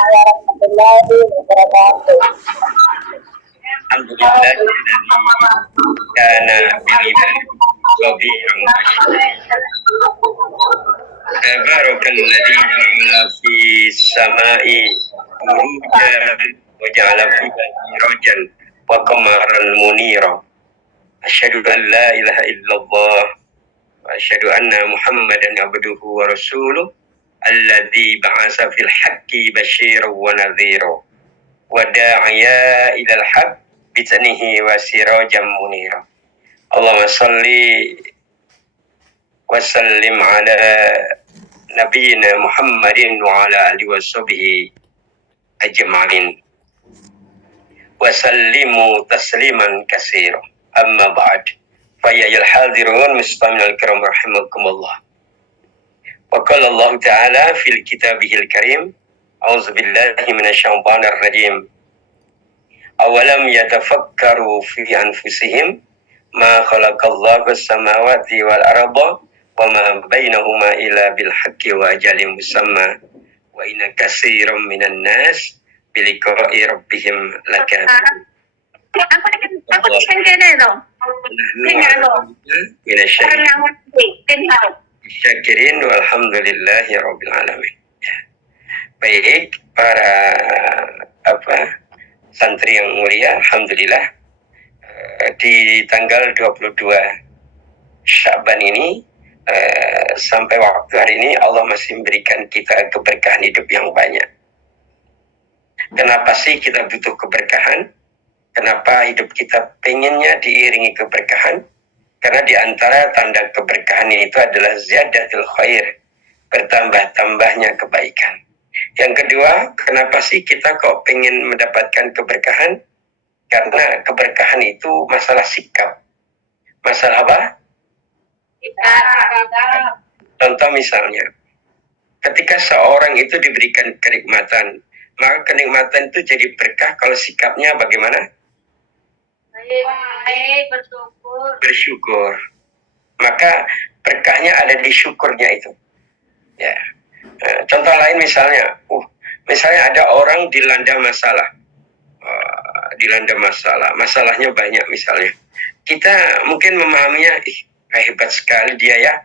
warahmatullahi wabarakatuh. Alhamdulillah kana bi'ibadihi tabarakalladzi ja'ala fi samai burujan wa ja'ala fiha sirajan wa qamaran munira. Asyhadu an la ilaha illallah wa asyhadu anna Muhammadan abduhu wa rasuluh alladzi ba'atsa fil haqqi basyiran wa nadhira wa da'iya ilal haqq bitanihi wa sirajan munira. Allahumma salli wa sallim ala nabiyyina Muhammadin wa ala alihi wa sahbihi ajma'in wa sallimu tasliman katsira. Amma ba'd. Fa ya ayyuhal hadirun muslimin al-kiram rahimakumullah. Wa qala Allah ta'ala fil kitabihil karim, a'udzu billahi minasyaitonir rajim. Awalam yatafakkaru fi anfusihim ma khalaqallahu as-samawati wal arda wa ma bainahuma illa bil haqqi wa ajalin musamma wa inna katsiran minan nas bi liqa'i rabbihim lakafirun. Aku disangkana syakirin walhamdulillahi rabbil alamin. Baik para santri yang mulia, alhamdulillah di tanggal 22 Sya'ban ini sampai waktu hari ini Allah masih memberikan kita keberkahan hidup yang banyak. Kenapa sih kita butuh keberkahan? Kenapa hidup kita pengennya diiringi keberkahan? Karena di antara tanda keberkahan itu adalah ziyadatul khair, bertambah-tambahnya kebaikan. Yang kedua, kenapa sih kita kok pengen mendapatkan keberkahan? Karena keberkahan itu masalah sikap. Masalah apa? Contoh misalnya, ketika seorang itu diberikan kenikmatan, maka kenikmatan itu jadi berkah kalau sikapnya bagaimana? Baik, bersyukur. Maka berkahnya ada di syukurnya itu. Ya. Contoh lain misalnya, misalnya ada orang dilanda masalah, masalahnya banyak misalnya. Kita mungkin memahaminya, hebat sekali dia ya,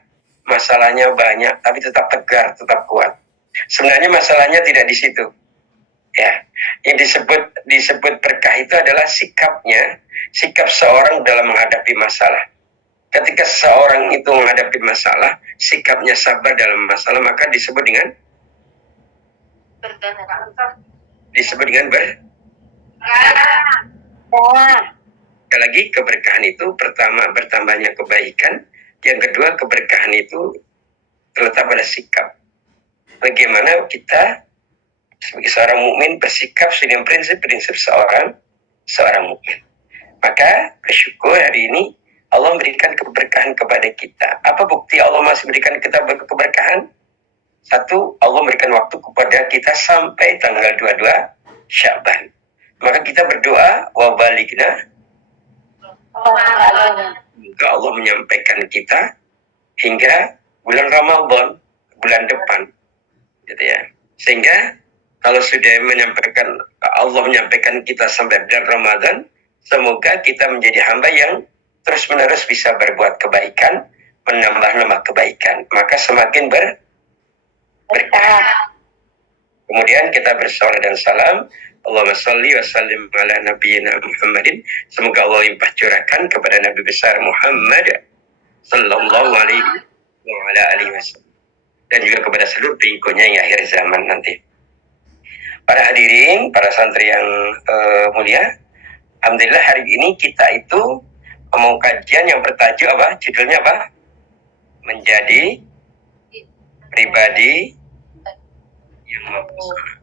masalahnya banyak, tapi tetap tegar, tetap kuat. Sebenarnya masalahnya tidak di situ. Ya, yang disebut berkah itu adalah sikapnya, sikap seorang dalam menghadapi masalah. Ketika seorang itu menghadapi masalah, sikapnya sabar dalam masalah, maka disebut dengan Sekali lagi, keberkahan itu pertama bertambahnya kebaikan, yang kedua keberkahan itu terletak pada sikap. Bagaimana kita sebagai seorang mukmin bersikap dengan prinsip-prinsip seorang mukmin. Maka bersyukur hari ini Allah memberikan keberkahan kepada kita. Apa bukti Allah masih memberikan kita keberkahan? Satu, Allah memberikan waktu kepada kita sampai tanggal 22 Sya'ban. Maka kita berdoa, wa baligna. Semoga Allah menyampaikan kita hingga bulan Ramadan, bulan depan. Gitu ya. Sehingga kalau sudah Allah menyampaikan kita sampai bulan Ramadan, semoga kita menjadi hamba yang terus-menerus bisa berbuat kebaikan, menambah-nambah kebaikan. Maka semakin berkah. Kemudian kita bersalawat dan salam, Allahumma salli wa sallim ala nabiyyina Muhammadin. Semoga Allah limpah curahkan kepada Nabi besar Muhammad sallallahu alaihi wasallam dan juga kepada seluruh pengikutnya yang akhir zaman nanti. Para hadirin, para santri yang mulia, alhamdulillah hari ini kita itu mau kajian yang bertajuk apa? Judulnya apa? Menjadi pribadi yang mempesona.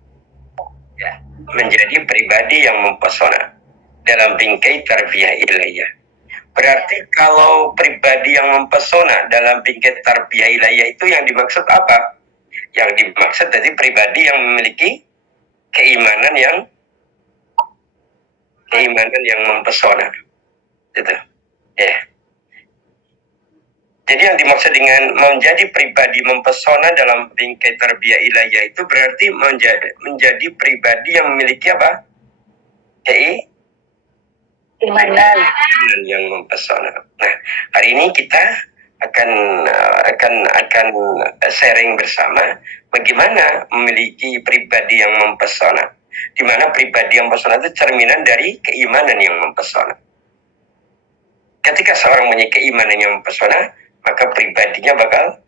Ya, menjadi pribadi yang mempesona dalam bingkai tarbiyah ilahiyah. Berarti kalau pribadi yang mempesona dalam bingkai tarbiyah ilahiyah itu yang dimaksud apa? Yang dimaksud dari pribadi yang memiliki keimanan yang mempesona. Gitu. Ya. Jadi yang dimaksud dengan menjadi pribadi mempesona dalam bingkai tarbiyah ilahiyah itu berarti menjadi pribadi yang memiliki apa? Keimanan yang mempesona. Nah, hari ini kita akan sharing bersama bagaimana memiliki pribadi yang mempesona. Di mana pribadi yang mempesona itu cerminan dari keimanan yang mempesona. Ketika seorang mempunyai keimanan yang mempesona, maka pribadinya bakal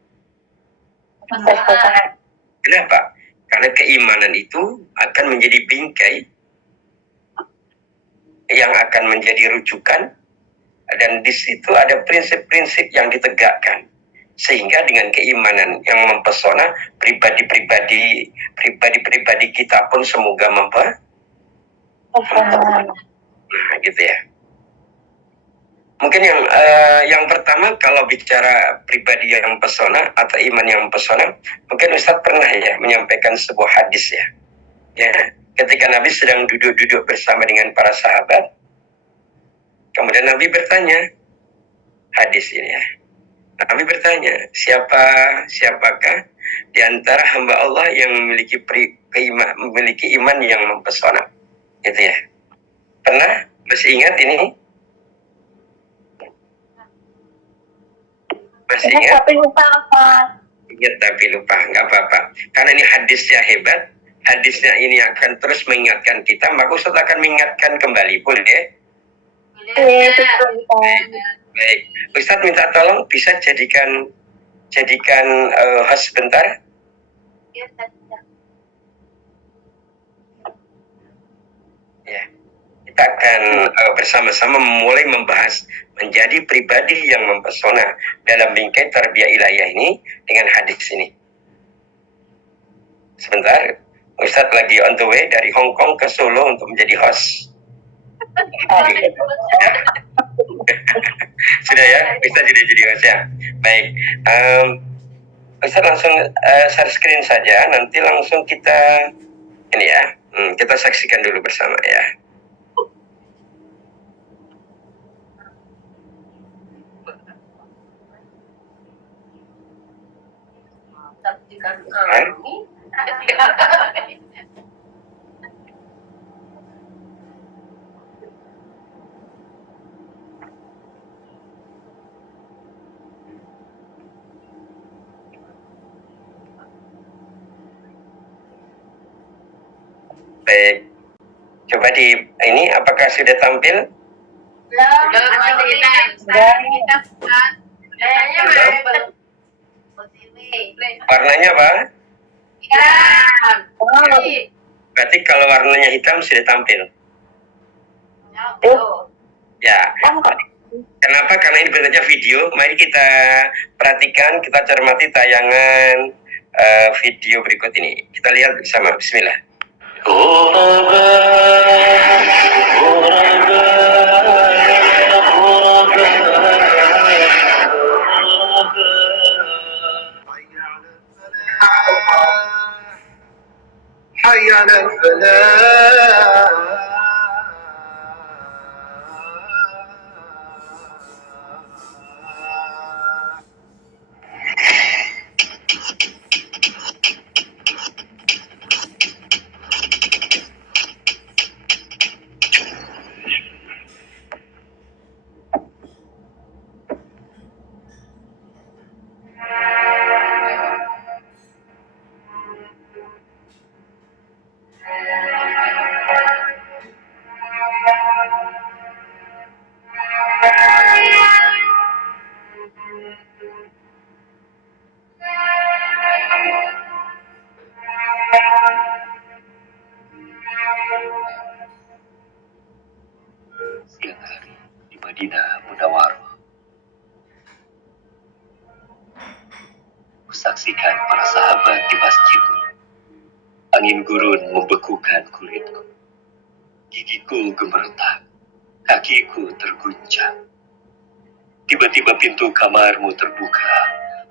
mempesona. Kenapa? Karena keimanan itu akan menjadi bingkai yang akan menjadi rujukan, dan di situ ada prinsip-prinsip yang ditegakkan, sehingga dengan keimanan yang mempesona, pribadi-pribadi kita pun semoga mempesona. Nah, gitu ya. Mungkin yang pertama, kalau bicara pribadi yang mempesona atau iman yang mempesona, mungkin Ustadz pernah ya menyampaikan sebuah hadis ya. Ya, ketika Nabi sedang duduk-duduk bersama dengan para sahabat, kemudian Nabi bertanya, hadis ini ya. Nabi bertanya, siapakah di antara hamba Allah yang memiliki iman yang mempesona? Gitu ya. Pernah? Masih ingat ini? Masih ingat? Tapi lupa apa? Ingat tapi lupa, nggak apa-apa. Karena ini hadisnya hebat, hadisnya ini akan terus mengingatkan kita, maka Ustaz akan mengingatkan kembali, boleh? Baik, Ustaz minta tolong bisa jadikan host sebentar. Ya, kita akan bersama-sama mulai membahas menjadi pribadi yang mempesona dalam bingkai tarbiyah ilahiyah ini dengan hadis ini. Sebentar, Ustadz lagi on the way dari Hong Kong ke Solo untuk menjadi host. Sudah ya, Ustadz sudah jadi host ya. Baik, Ustadz langsung share screen saja, nanti langsung kita ini ya, kita saksikan dulu bersama ya. Baik, coba di ini apakah sudah tampil? Warnanya apa? Hitam. Berarti kalau warnanya hitam sudah tampil. Ya. Kenapa? Karena ini bentuknya video. Mari kita perhatikan, kita cermati tayangan video berikut ini. Kita lihat bersama. Bismillah. حي على الفلاح Siang hari di Madinah Munawwarah, kusaksikan para sahabat di masjid. Angin gurun membekukan kulitku, gigiku gemeretak, kakiku terguncang. Tiba-tiba pintu kamarmu terbuka.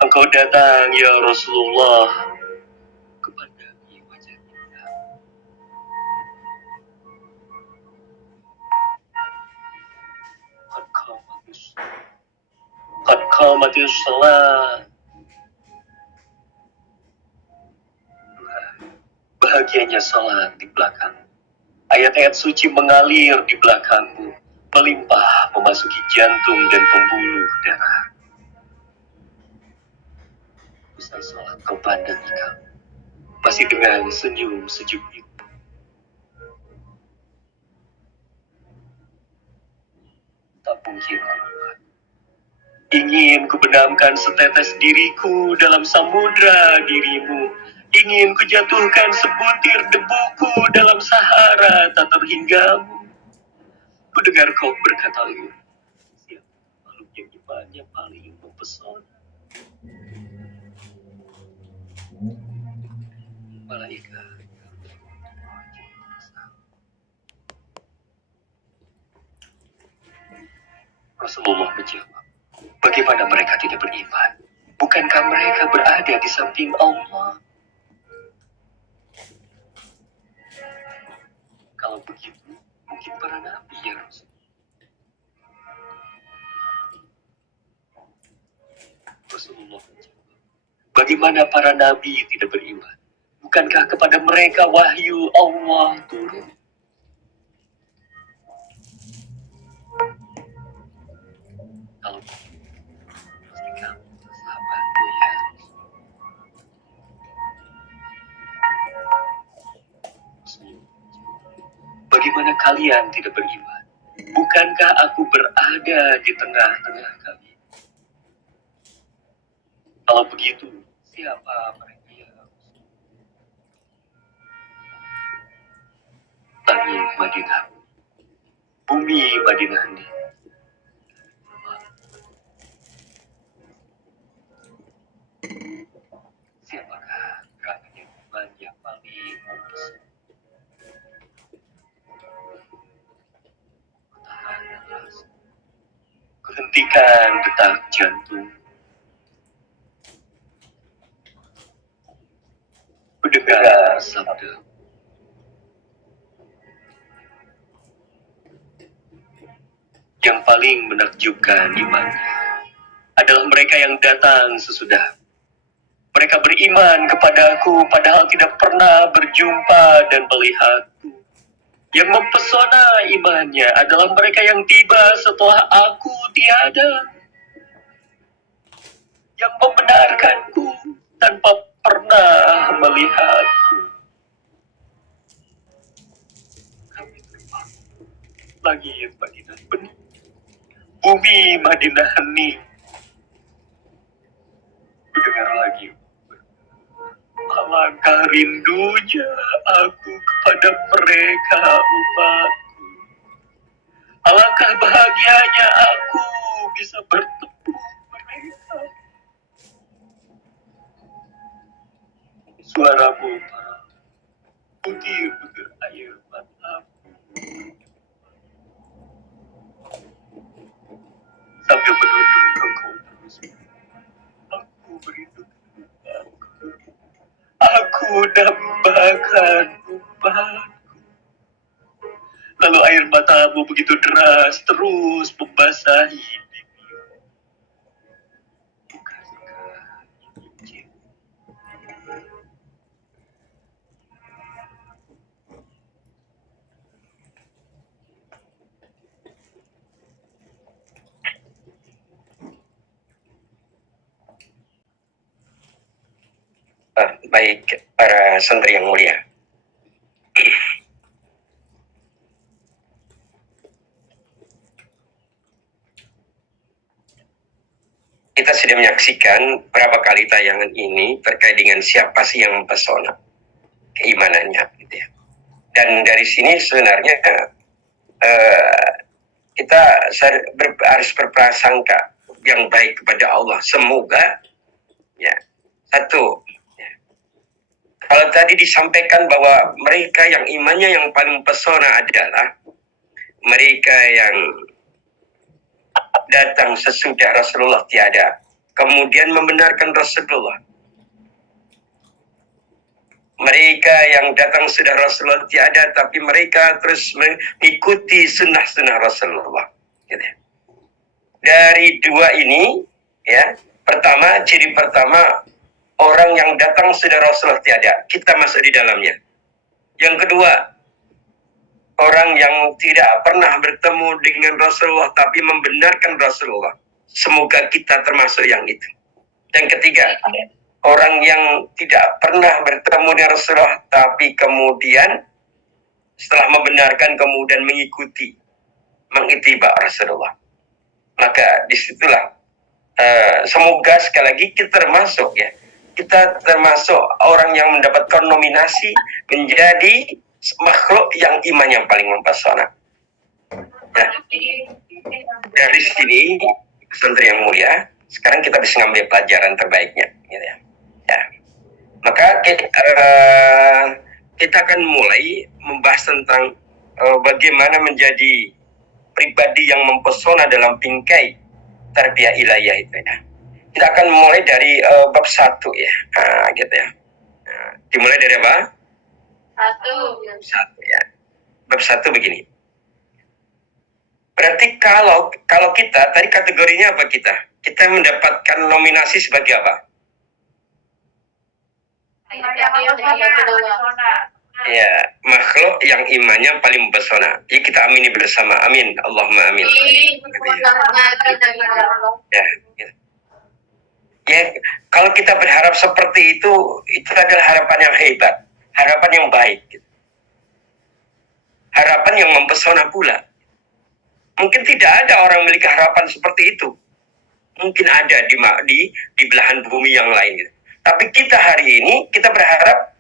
Engkau datang ya Rasulullah. Kupandangi wajah kita. Qad iqamatis shalah. Bahagianya salat di belakang. Ayat-ayat suci mengalir di belakangmu, melimpah memasuki jantung dan pembuluh darah. Usai salat kau pandang ikam, masih dengan senyum sejuk itu. Tak mungkin ingin ku benamkan setetes diriku dalam samudra dirimu. Ingin ku jatuhkan sebutir debuku dalam sahara tak terhinggamu. Ku dengar kau berkata, siapa makhluk yang imannya paling mempesona? Malaikat. Rasulullah menjawab, bagaimana mereka tidak beriman? Bukankah mereka berada di samping Allah? Kalau begitu, mungkin para nabi ya Rasul. Rasulullah menjawab, bagaimana para nabi tidak beriman? Bukankah kepada mereka wahyu Allah turun? Kalau pasti kamu sahabatku ya Rasul. Bagaimana kalian tidak beriman? Bukankah aku berada di tengah-tengah kalian? Kalau begitu, siapa mereka ya Rasul? Langit Madinah, bumi Madinah ini. Siapakah rakyat yang paling mempesona? Hentikan detak jantung. Mendengar sabda. Yang paling menakjubkan imannya adalah mereka yang datang sesudah. Mereka beriman kepadaku padahal tidak pernah berjumpa dan melihatku. Yang mempesona imannya adalah mereka yang tiba setelah aku tiada. Yang membenarkanku tanpa pernah melihatku. Kami terbang. Langit Madinah penuh. Bumi Madinah hening. Mendengar lagi. Alangkah rindunya aku kepada mereka umatku. Alangkah bahagianya aku bisa bertemu mereka. Suaramu para butir-butir air mataku. Sambil menunduk engkau terus. Aku merindukan umatku. Aku dambakan umatku. Lalu air matamu begitu deras terus membasahi bibir. Bukankah ini Baik, para santri yang mulia. Kita sudah menyaksikan berapa kali tayangan ini terkait dengan siapa sih yang mempesona keimanannya, gitu ya. Dan dari sini sebenarnya kita harus berprasangka yang baik kepada Allah. Semoga, ya, satu. Ya. Kalau tadi disampaikan bahwa mereka yang imannya yang paling mempesona adalah mereka yang datang sesudah Rasulullah tiada, kemudian membenarkan Rasulullah. Mereka yang datang sudah Rasulullah tiada, tapi mereka terus mengikuti sunnah-sunnah Rasulullah. Gitu. Dari dua ini, Ya, pertama, ciri pertama, orang yang datang sudah Rasulullah tiada, kita masuk di dalamnya. Yang kedua, orang yang tidak pernah bertemu dengan Rasulullah tapi membenarkan Rasulullah, semoga kita termasuk yang itu. Yang ketiga, orang yang tidak pernah bertemu dengan Rasulullah tapi kemudian setelah membenarkan kemudian mengitiba Rasulullah. Maka disitulah semoga sekali lagi kita termasuk, ya, kita termasuk orang yang mendapatkan nominasi menjadi makhluk yang imannya paling mempesona. Nah, dari sini santri yang mulia, sekarang kita bisa ngambil pelajaran terbaiknya, gitu ya. Ya. Maka kita akan mulai membahas tentang bagaimana menjadi pribadi yang mempesona dalam bingkai tarbiyah ilahiyah itu, ya. Kita akan mulai dari bab 1, ya. Nah, gitu ya. Nah, dimulai dari apa? 1, ya. Bab 1 begini. Berarti kalau kita tadi kategorinya apa kita? Kita mendapatkan nominasi sebagai apa? Ya, makhluk yang imannya paling mempesona. Ya, kita amini bersama. Amin. Allahumma amin. Ya, gitu. Ya, kalau kita berharap seperti itu adalah harapan yang hebat, harapan yang baik, gitu. Harapan yang mempesona pula. Mungkin tidak ada orang memiliki harapan seperti itu. Mungkin ada di belahan bumi yang lain, gitu. Tapi kita hari ini kita berharap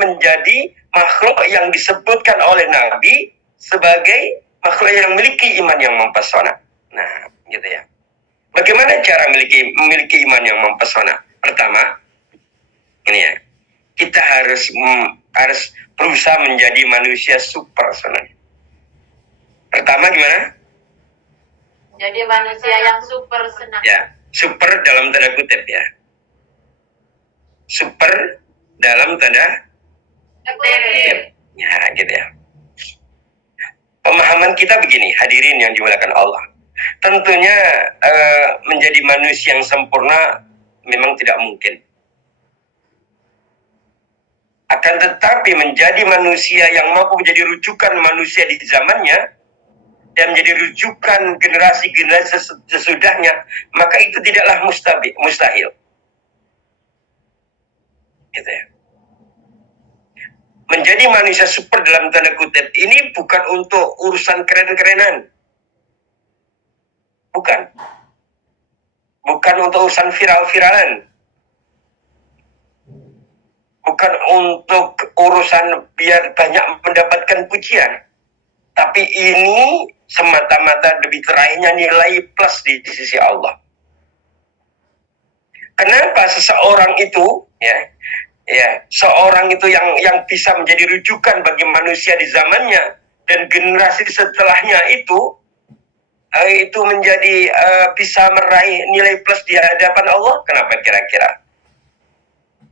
menjadi makhluk yang disebutkan oleh Nabi sebagai makhluk yang memiliki iman yang mempesona. Nah, gitu ya. Bagaimana cara memiliki iman yang mempesona? Pertama, ini ya, kita harus berusaha menjadi manusia super sebenarnya. Pertama gimana? Jadi manusia yang super senang. Ya, super dalam tanda kutip, ya. Super dalam tanda kutip. Ya, gitu ya. Pemahaman kita begini, hadirin yang dimuliakan Allah. Tentunya menjadi manusia yang sempurna memang tidak mungkin. Akan tetapi menjadi manusia yang mampu menjadi rujukan manusia di zamannya dan menjadi rujukan generasi-generasi sesudahnya, maka itu tidaklah mustahil. Gitu ya. Menjadi manusia super dalam tanda kutip ini bukan untuk urusan keren-kerenan. Bukan untuk urusan viral-viralan. Bukan untuk urusan biar banyak mendapatkan pujian. Tapi ini semata-mata demi teraihnya nilai plus di sisi Allah. Kenapa seseorang itu, seorang itu yang bisa menjadi rujukan bagi manusia di zamannya dan generasi setelahnya itu menjadi bisa meraih nilai plus di hadapan Allah? Kenapa kira-kira?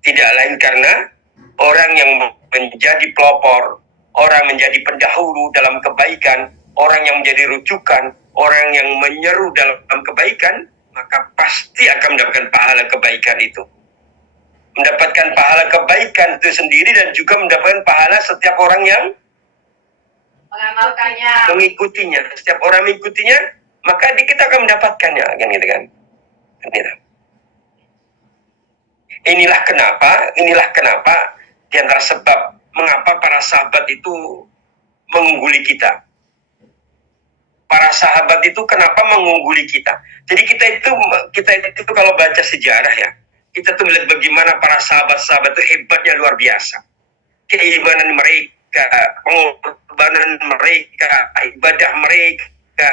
Tidak lain karena orang yang menjadi pelopor, orang menjadi pendahulu dalam kebaikan, orang yang menjadi rujukan, orang yang menyeru dalam kebaikan, maka pasti akan mendapatkan pahala kebaikan itu. Mendapatkan pahala kebaikan itu sendiri dan juga mendapatkan pahala setiap orang yang mengikutinya. Setiap orang mengikutinya, maka kita akan mendapatkannya, kan gitu kan? Gitu. Inilah kenapa di antara sebab mengapa para sahabat itu mengungguli kita. Para sahabat itu kenapa mengungguli kita? Jadi kita itu kalau baca sejarah, ya, kita tuh melihat bagaimana para sahabat-sahabat itu hebatnya luar biasa. Keimanan mereka, pengorbanan mereka, ibadah mereka,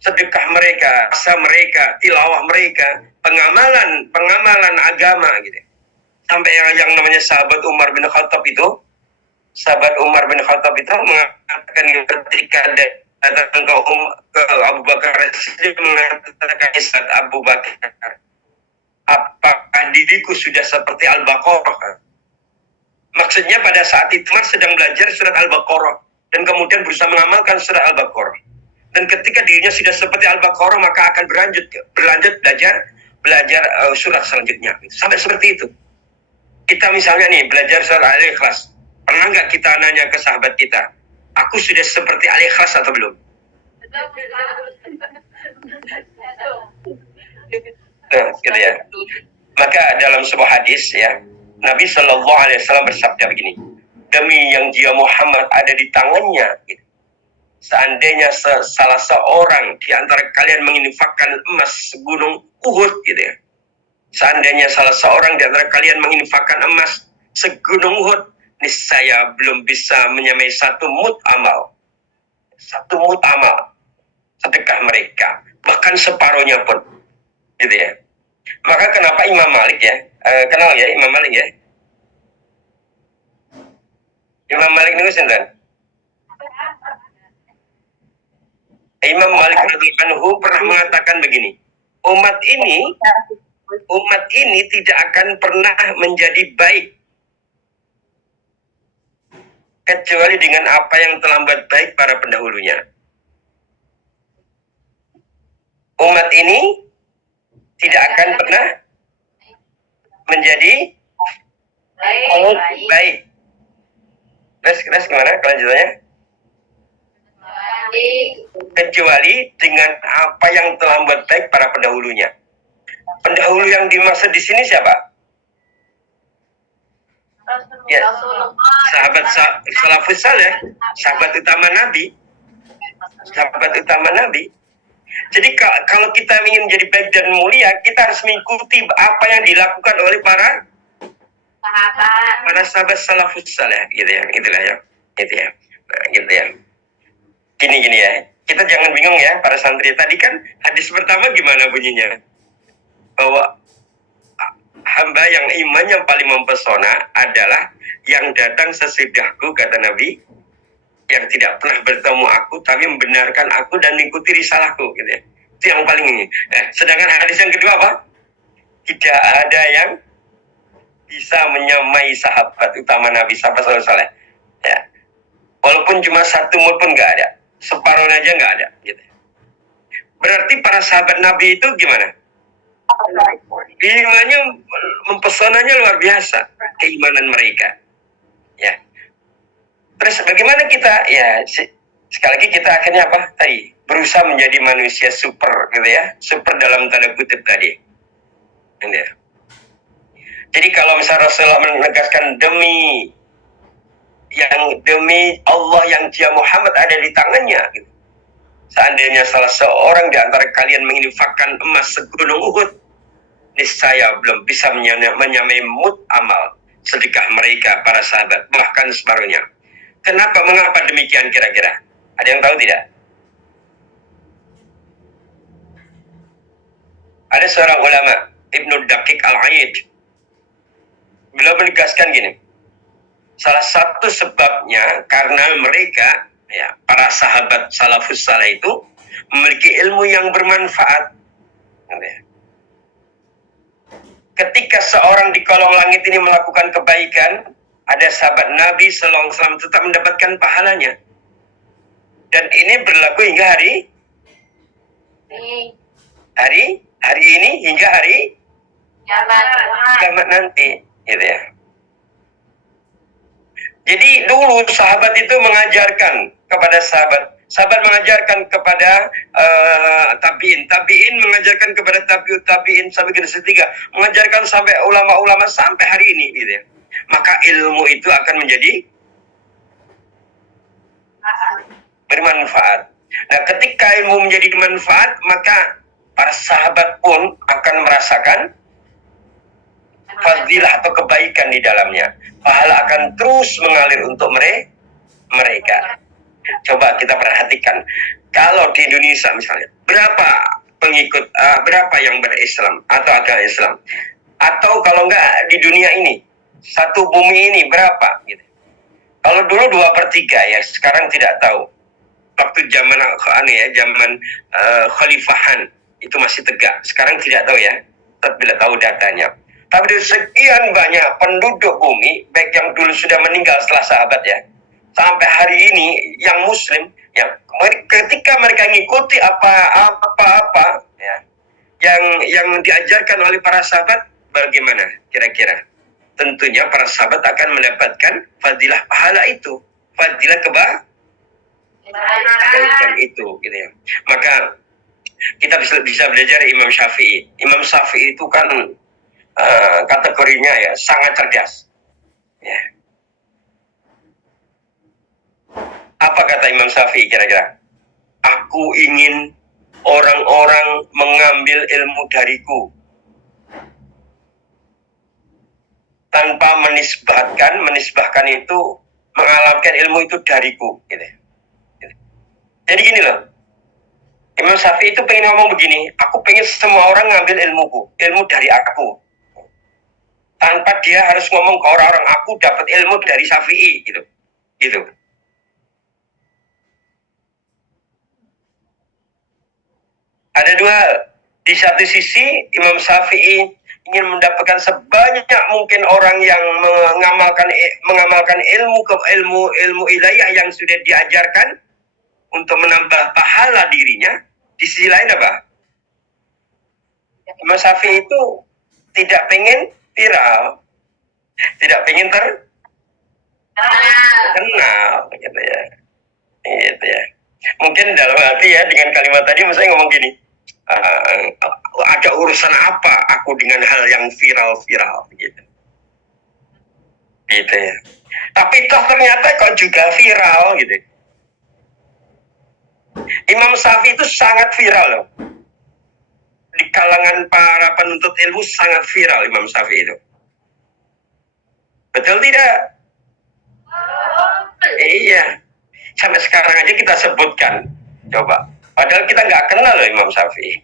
sedekah mereka, asa mereka, tilawah mereka, pengamalan agama, gitu. Sampai yang namanya sahabat Umar bin Khattab itu mengatakan ketika datang ke Abu Bakar, dia mengatakan, saat Abu Bakar, apakah diriku sudah seperti Al-Baqarah? Maksudnya pada saat itu Mas sedang belajar surat Al-Baqarah dan kemudian berusaha mengamalkan surat Al-Baqarah. Dan ketika dirinya sudah seperti Al-Baqarah, maka akan berlanjut belajar surat selanjutnya. Sampai seperti itu. Kita misalnya nih belajar surat Al-Ikhlas. Pernah nggak kita nanya ke sahabat kita, aku sudah seperti Al-Ikhlas atau belum? Gitu ya. Maka dalam sebuah hadis ya, Nabi Shallallahu Alaihi Wasallam bersabda begini, demi yang jiwa Muhammad ada di tangannya, gitu. Seandainya salah seorang di antara kalian menginfakkan emas segunung Uhud, gitu ya. Seandainya salah seorang di antara kalian menginfakkan emas segunung Uhud, niscaya belum bisa menyamai satu mud amal sedekah mereka, bahkan separuhnya pun, gitu ya. Maka kenapa Imam Malik ya, kenal ya Imam Malik ya? Imam Malik itu sinten? Imam Malik radhiyallahu anhu pernah mengatakan begini, umat ini tidak akan pernah menjadi baik kecuali dengan apa yang telah membuat baik para pendahulunya. Umat ini tidak akan pernah menjadi baik. Terus gimana kelanjutannya? Kecuali dengan apa yang telah membuat baik para pendahulunya. Pendahulu yang dimaksud di sini siapa? Ya, sahabat salafus saleh, sahabat utama Nabi. Jadi kalau kita ingin menjadi baik dan mulia, kita harus mengikuti apa yang dilakukan oleh para sahabat salafus saleh, gitu ya, itulah ya, gitu ya, gitu ya. Gini ya, kita jangan bingung ya para santri. Tadi kan hadis pertama gimana bunyinya? Bahwa hamba yang iman yang paling mempesona adalah yang datang sesudahku, kata Nabi, yang tidak pernah bertemu aku tapi membenarkan aku dan mengikuti risalahku, gitu ya. Itu yang paling ini. Sedangkan hadis yang kedua apa? Tidak ada yang bisa menyamai sahabat utama Nabi, sahabat saleh. Ya. Walaupun cuma satu mud pun nggak ada, separuhnya aja nggak ada, gitu. Berarti para sahabat Nabi itu gimana? Imannya mempesonanya luar biasa, keimanan mereka. Ya. Terus bagaimana kita? Ya, sekali lagi kita akhirnya apa? Tadi berusaha menjadi manusia super, gitu ya, super dalam tanda kutip tadi. Ya. Jadi kalau misalnya Rasulullah menegaskan demi Allah yang jiwa Muhammad ada di tangannya, gitu. Seandainya salah seorang di antara kalian menginfakkan emas segunung Uhud, niscaya belum bisa menyamai mud amal sedekah mereka para sahabat, bahkan separuhnya. Mengapa demikian kira-kira? Ada yang tahu tidak? Ada seorang ulama, Ibnu Daqiq Al-Aid, beliau menegaskan gini, salah satu sebabnya karena mereka, ya, para sahabat salafus saleh itu memiliki ilmu yang bermanfaat. Ketika seorang di kolong langit ini melakukan kebaikan, ada sahabat Nabi Sallallahu Alaihi Wasallam tetap mendapatkan pahalanya. Dan ini berlaku hingga hari ini hingga hari kiamat nanti, gitu ya. Jadi dulu sahabat itu mengajarkan kepada sahabat mengajarkan kepada tabiin mengajarkan kepada tabiin sampai generasi ketiga, mengajarkan sampai ulama-ulama sampai hari ini, gitu ya. Maka ilmu itu akan menjadi bermanfaat. Nah, ketika ilmu menjadi bermanfaat, maka para sahabat pun akan merasakan fadilah atau kebaikan di dalamnya. Pahala akan terus mengalir untuk mereka. Coba kita perhatikan, kalau di Indonesia misalnya, berapa pengikut, berapa yang berislam atau agama Islam? Atau kalau enggak di dunia ini, satu bumi ini berapa? Gitu. Kalau dulu 2/3 ya, sekarang tidak tahu. Waktu zaman khalifahan itu masih tegak. Sekarang tidak tahu ya, tapi bila tahu datanya. Tapi dari sekian banyak penduduk bumi, baik yang dulu sudah meninggal setelah sahabat ya, sampai hari ini yang Muslim, ya, ketika mereka mengikuti apa-apa, ya, yang diajarkan oleh para sahabat, bagaimana kira-kira? Tentunya para sahabat akan mendapatkan fadilah pahala itu, fadilah kebaikan itu, gitu ya. Maka kita bisa belajar Imam Syafi'i. Imam Syafi'i itu kan kategorinya ya sangat cerdas. Ya. Apa kata Imam Syafi'i kira-kira? Aku ingin orang-orang mengambil ilmu dariku tanpa menisbahkan itu mengalamkan ilmu itu dariku, gitu. Jadi gini loh, Imam Syafi'i itu pengen ngomong begini, aku pengen semua orang ngambil ilmu dari aku, tanpa dia harus ngomong ke orang-orang, aku dapat ilmu dari Syafi'i, gitu. Ada dua hal. Di satu sisi Imam Syafi'i ingin mendapatkan sebanyak mungkin orang yang mengamalkan ilmu ilahiyah yang sudah diajarkan untuk menambah pahala dirinya. Di sisi lain apa? Imam Syafi'i itu tidak pengen viral, tidak pengen terkenal, gitu ya. Gitu ya. Mungkin dalam hati ya dengan kalimat tadi saya ngomong gini, ada urusan apa aku dengan hal yang viral gitu ya. Tapi toh ternyata kok juga viral gitu. Imam Syafi'i itu sangat viral loh. Di kalangan para penuntut ilmu sangat viral Imam Syafi'i itu. Betul tidak? Iya. Sampai sekarang aja kita sebutkan. Coba. Padahal kita nggak kenal loh Imam Syafi'i.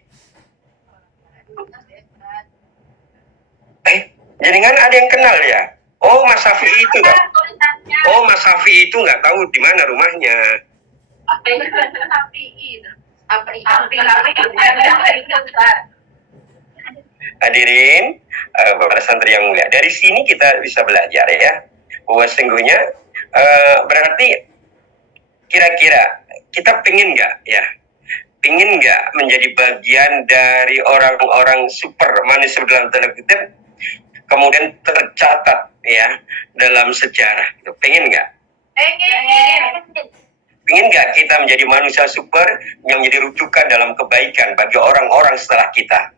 Jadi kan ada yang kenal ya? Oh, Mas Syafi'i itu kan? Oh, Mas Syafi'i itu nggak tahu di mana rumahnya. Hadirin, para santri yang mulia, dari sini kita bisa belajar ya, bahwa sesungguhnya berarti kira-kira kita pingin nggak menjadi bagian dari orang-orang super manusia dalam tanda kutip, kemudian tercatat ya dalam sejarah, pengen nggak? Ingin nggak kita menjadi manusia super yang menjadi rujukan dalam kebaikan bagi orang-orang setelah kita?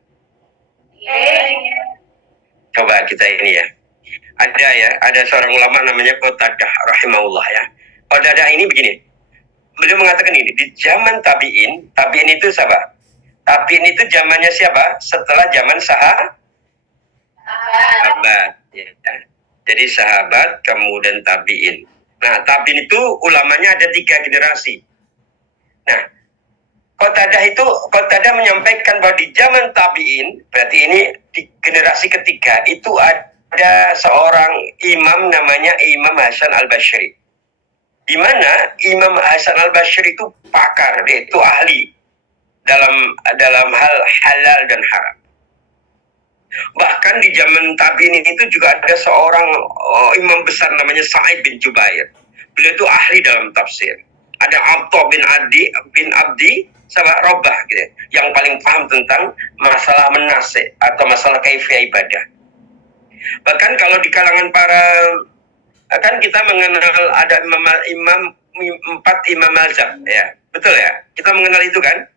Coba kita ini ya. Ada seorang ulama namanya Qatadah rahimahullah ya. Qatadah ini begini. Beliau mengatakan ini, di zaman tabi'in itu siapa? Tabi'in itu zamannya siapa? Setelah zaman sahabat. Ya. Jadi sahabat kemudian tabi'in. Nah, tabi'in itu ulamanya ada 3 generasi. Nah, Qatadah menyampaikan bahwa di zaman tabi'in, berarti ini di generasi ketiga, itu ada seorang imam namanya Imam Hasan al-Basri. Di mana Imam Hasan al-Basri itu pakar, dia itu ahli dalam hal halal dan haram. Bahkan di zaman tabi'in itu juga ada seorang imam besar namanya Sa'id bin Jubair. Beliau itu ahli dalam tafsir. Ada Abdullah bin Abdi sama Robah gitu, yang paling paham tentang masalah menasih atau masalah kaifiyah ibadah. Bahkan kalau di kalangan para, kan kita mengenal ada 4 imam mazhab ya, betul ya, kita mengenal itu kan.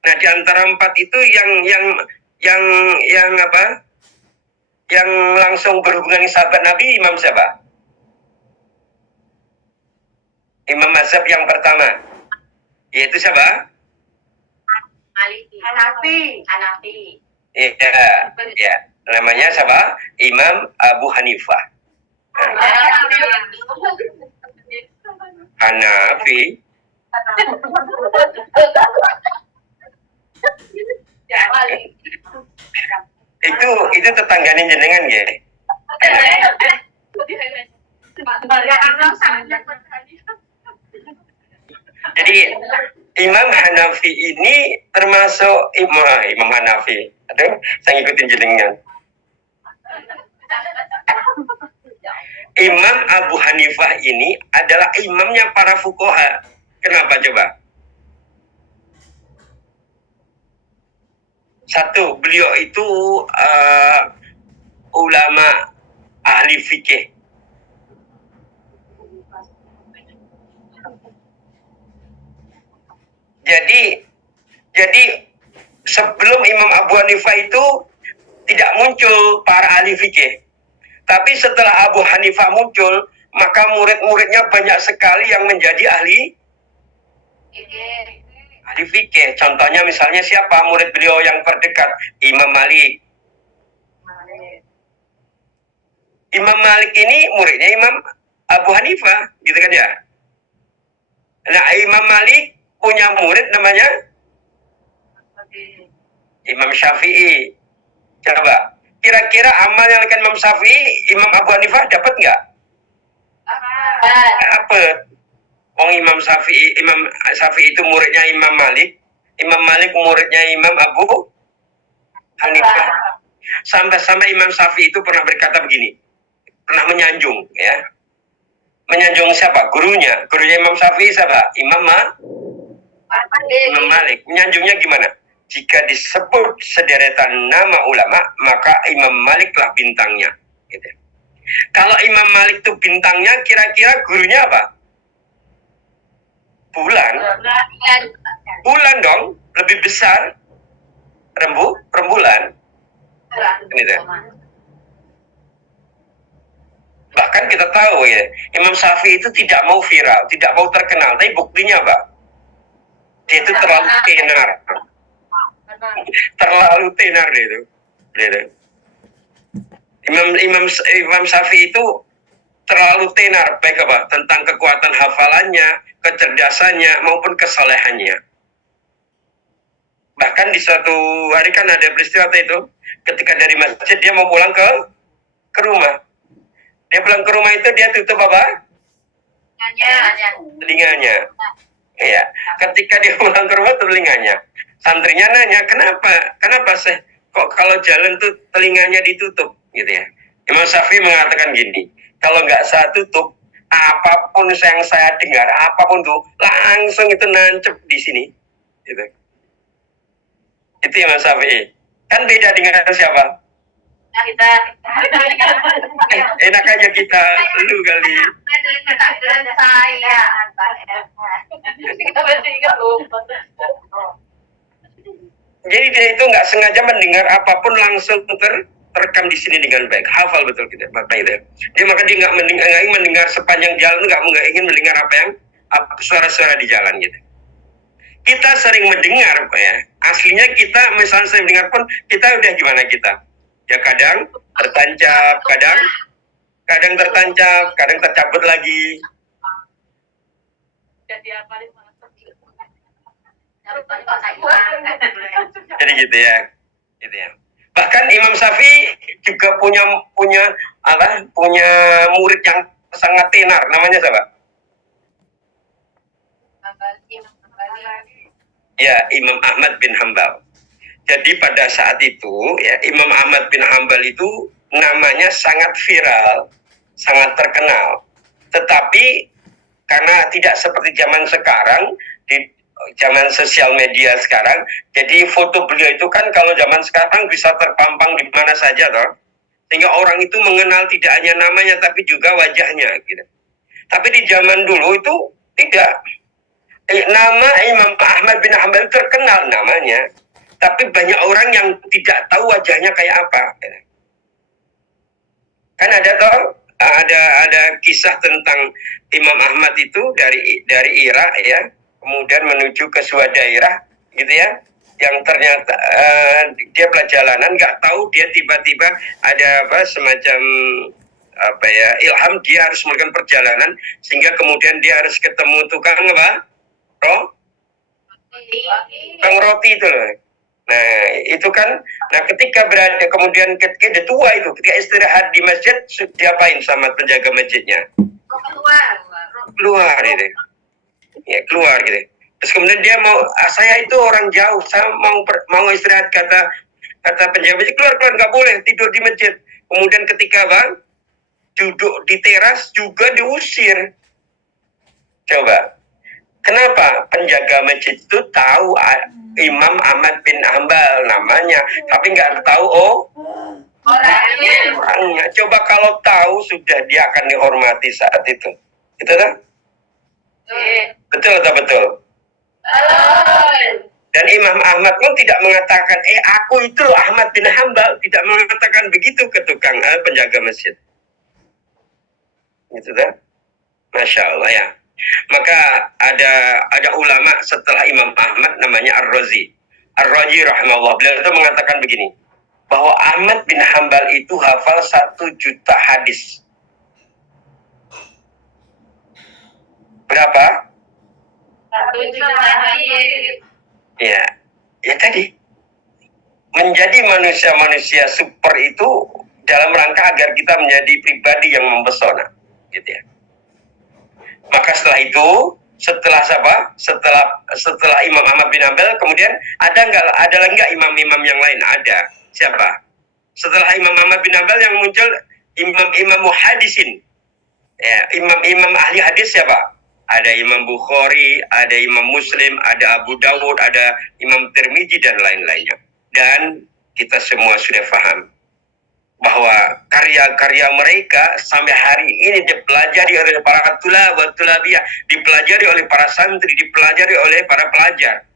Nah, di antara 4 itu yang apa, yang langsung berhubungan dengan sahabat Nabi, imam siapa? Imam mazhab yang pertama yaitu siapa? Hanafi. Ya, namanya siapa? Imam Abu Hanifah. Hanafi. Itu tetangganin jenengan ya. Jadi Imam Hanafi ini termasuk Imam Hanafi. Aduh, saya ngikutin jenengan. Imam Abu Hanifah ini adalah imamnya para fuqaha. Kenapa coba? Satu, beliau itu ulama ahli fikih. Jadi sebelum Imam Abu Hanifah itu tidak muncul para ahli fikih. Tapi setelah Abu Hanifah muncul, maka murid-muridnya banyak sekali yang menjadi ahli fikih. Contohnya misalnya siapa murid beliau yang terdekat? Imam Malik. Imam Malik ini muridnya Imam Abu Hanifah, gitu kan ya? Nah, Imam Malik punya murid namanya Imam Syafi'i. Coba, kira-kira amal yang akan Imam Syafi'i, Imam Abu Hanifah dapat nggak? Dapat. Imam Syafi'i itu muridnya Imam Malik. Imam Malik muridnya Imam Abu Hanifah. Sampai-sampai Imam Syafi'i itu pernah berkata begini, pernah menyanjung, ya. Menyanjung siapa? Gurunya Imam Syafi'i siapa? Imam Malik. Menyanjungnya gimana? Jika disebut sederetan nama ulama, maka Imam Maliklah bintangnya. Gitu. Kalau Imam Malik itu bintangnya, kira-kira gurunya apa? Bulan. Bulan dong, lebih besar. Rembulan. Gitu. Bahkan kita tahu ya, Imam Syafi'i itu tidak mau viral, tidak mau terkenal. Tapi buktinya apa? Dia itu terlalu tenar. Terlalu tenar dia itu. Imam Syafi'i itu terlalu tenar, baik apa? Tentang kekuatan hafalannya, kecerdasannya, maupun kesolehannya. Bahkan di suatu hari kan ada peristiwa itu, ketika dari masjid dia mau pulang ke rumah. Dia pulang ke rumah itu dia tutup apa? Telinganya. Iya. Ketika dia pulang ke rumah telinganya. Santrinya nanya, kenapa sih kok kalau jalan tuh telinganya ditutup gitu ya? Imam Syafi'i mengatakan gini, kalau nggak saya tutup, apapun yang saya dengar, apapun tuh langsung itu nancep di sini. Gitu. Itu Imam Syafi'i. Kan beda dengan siapa? Enak aja kita, lu kali. Jadi dia itu nggak sengaja mendengar apapun langsung terekam di sini dengan baik, hafal betul kita Bapak itu. Maka dia nggak ingin mendengar sepanjang jalan, nggak ingin mendengar suara-suara di jalan gitu. Kita sering mendengar, ya. Aslinya kita misalnya sering mendengar pun kita udah gimana kita? Ya kadang tertancap, kadang tertancap, kadang tercabut lagi. Jadi gitu ya. Bahkan Imam Syafi'i juga punya murid yang sangat tenar, namanya siapa? Ya, Imam Ahmad bin Hambal. Jadi pada saat itu ya Imam Ahmad bin Hambal itu namanya sangat viral, sangat terkenal. Tetapi karena tidak seperti zaman sekarang, di zaman sosial media sekarang, jadi foto beliau itu kan kalau zaman sekarang bisa terpampang di mana saja toh. Sehingga orang itu mengenal tidak hanya namanya tapi juga wajahnya gitu. Tapi di zaman dulu itu tidak. Nama Imam Ahmad bin Hambal terkenal namanya, tapi banyak orang yang tidak tahu wajahnya kayak apa. Kan ada kisah tentang Imam Ahmad itu dari Irak ya, kemudian menuju ke sebuah daerah gitu ya, yang ternyata dia perjalanan nggak tahu, dia tiba-tiba ada semacam ilham, dia harus melakukan perjalanan sehingga kemudian dia harus ketemu tukang roti itu loh. Nah itu kan, ketika berada kemudian ketika dia tua itu, ketika istirahat di masjid, diapain sama penjaga masjidnya? Keluar gitu. Ya keluar gitu. Terus kemudian dia saya itu orang jauh, saya mau istirahat, kata penjaga masjid, keluar nggak boleh tidur di masjid. Kemudian ketika duduk di teras juga diusir. Coba, kenapa penjaga masjid itu tahu Imam Ahmad bin Hambal namanya, tapi nggak tahu orangnya. Coba kalau tahu sudah dia akan dihormati saat itu. Itu kan? Betul atau betul? Dan Imam Ahmad pun tidak mengatakan, aku itu loh Ahmad bin Hambal. Tidak mengatakan begitu ke tukang penjaga masjid. Gitu kan? Masya Allah ya. Maka ada ulama setelah Imam Ahmad namanya Ar-Razi. Ar-Razi rahimahullah, beliau itu mengatakan begini, bahwa Ahmad bin Hambal itu hafal 1 juta hadis. Berapa? 1 juta hadis. Ya tadi. Menjadi manusia-manusia super itu dalam rangka agar kita menjadi pribadi yang mempesona. Gitu ya. Maka setelah itu, setelah Imam Ahmad bin Hambal, kemudian ada lagi nggak imam-imam yang lain? Ada. Siapa? Setelah Imam Ahmad bin Hambal yang muncul imam-imam muhadisin. Ya, imam-imam ahli hadis siapa? Ada Imam Bukhari, ada Imam Muslim, ada Abu Dawud, ada Imam Tirmidzi dan lain-lainnya. Dan kita semua sudah paham bahwa karya-karya mereka sampai hari ini dipelajari oleh para tulabiyah, dipelajari oleh para santri, dipelajari oleh para pelajar.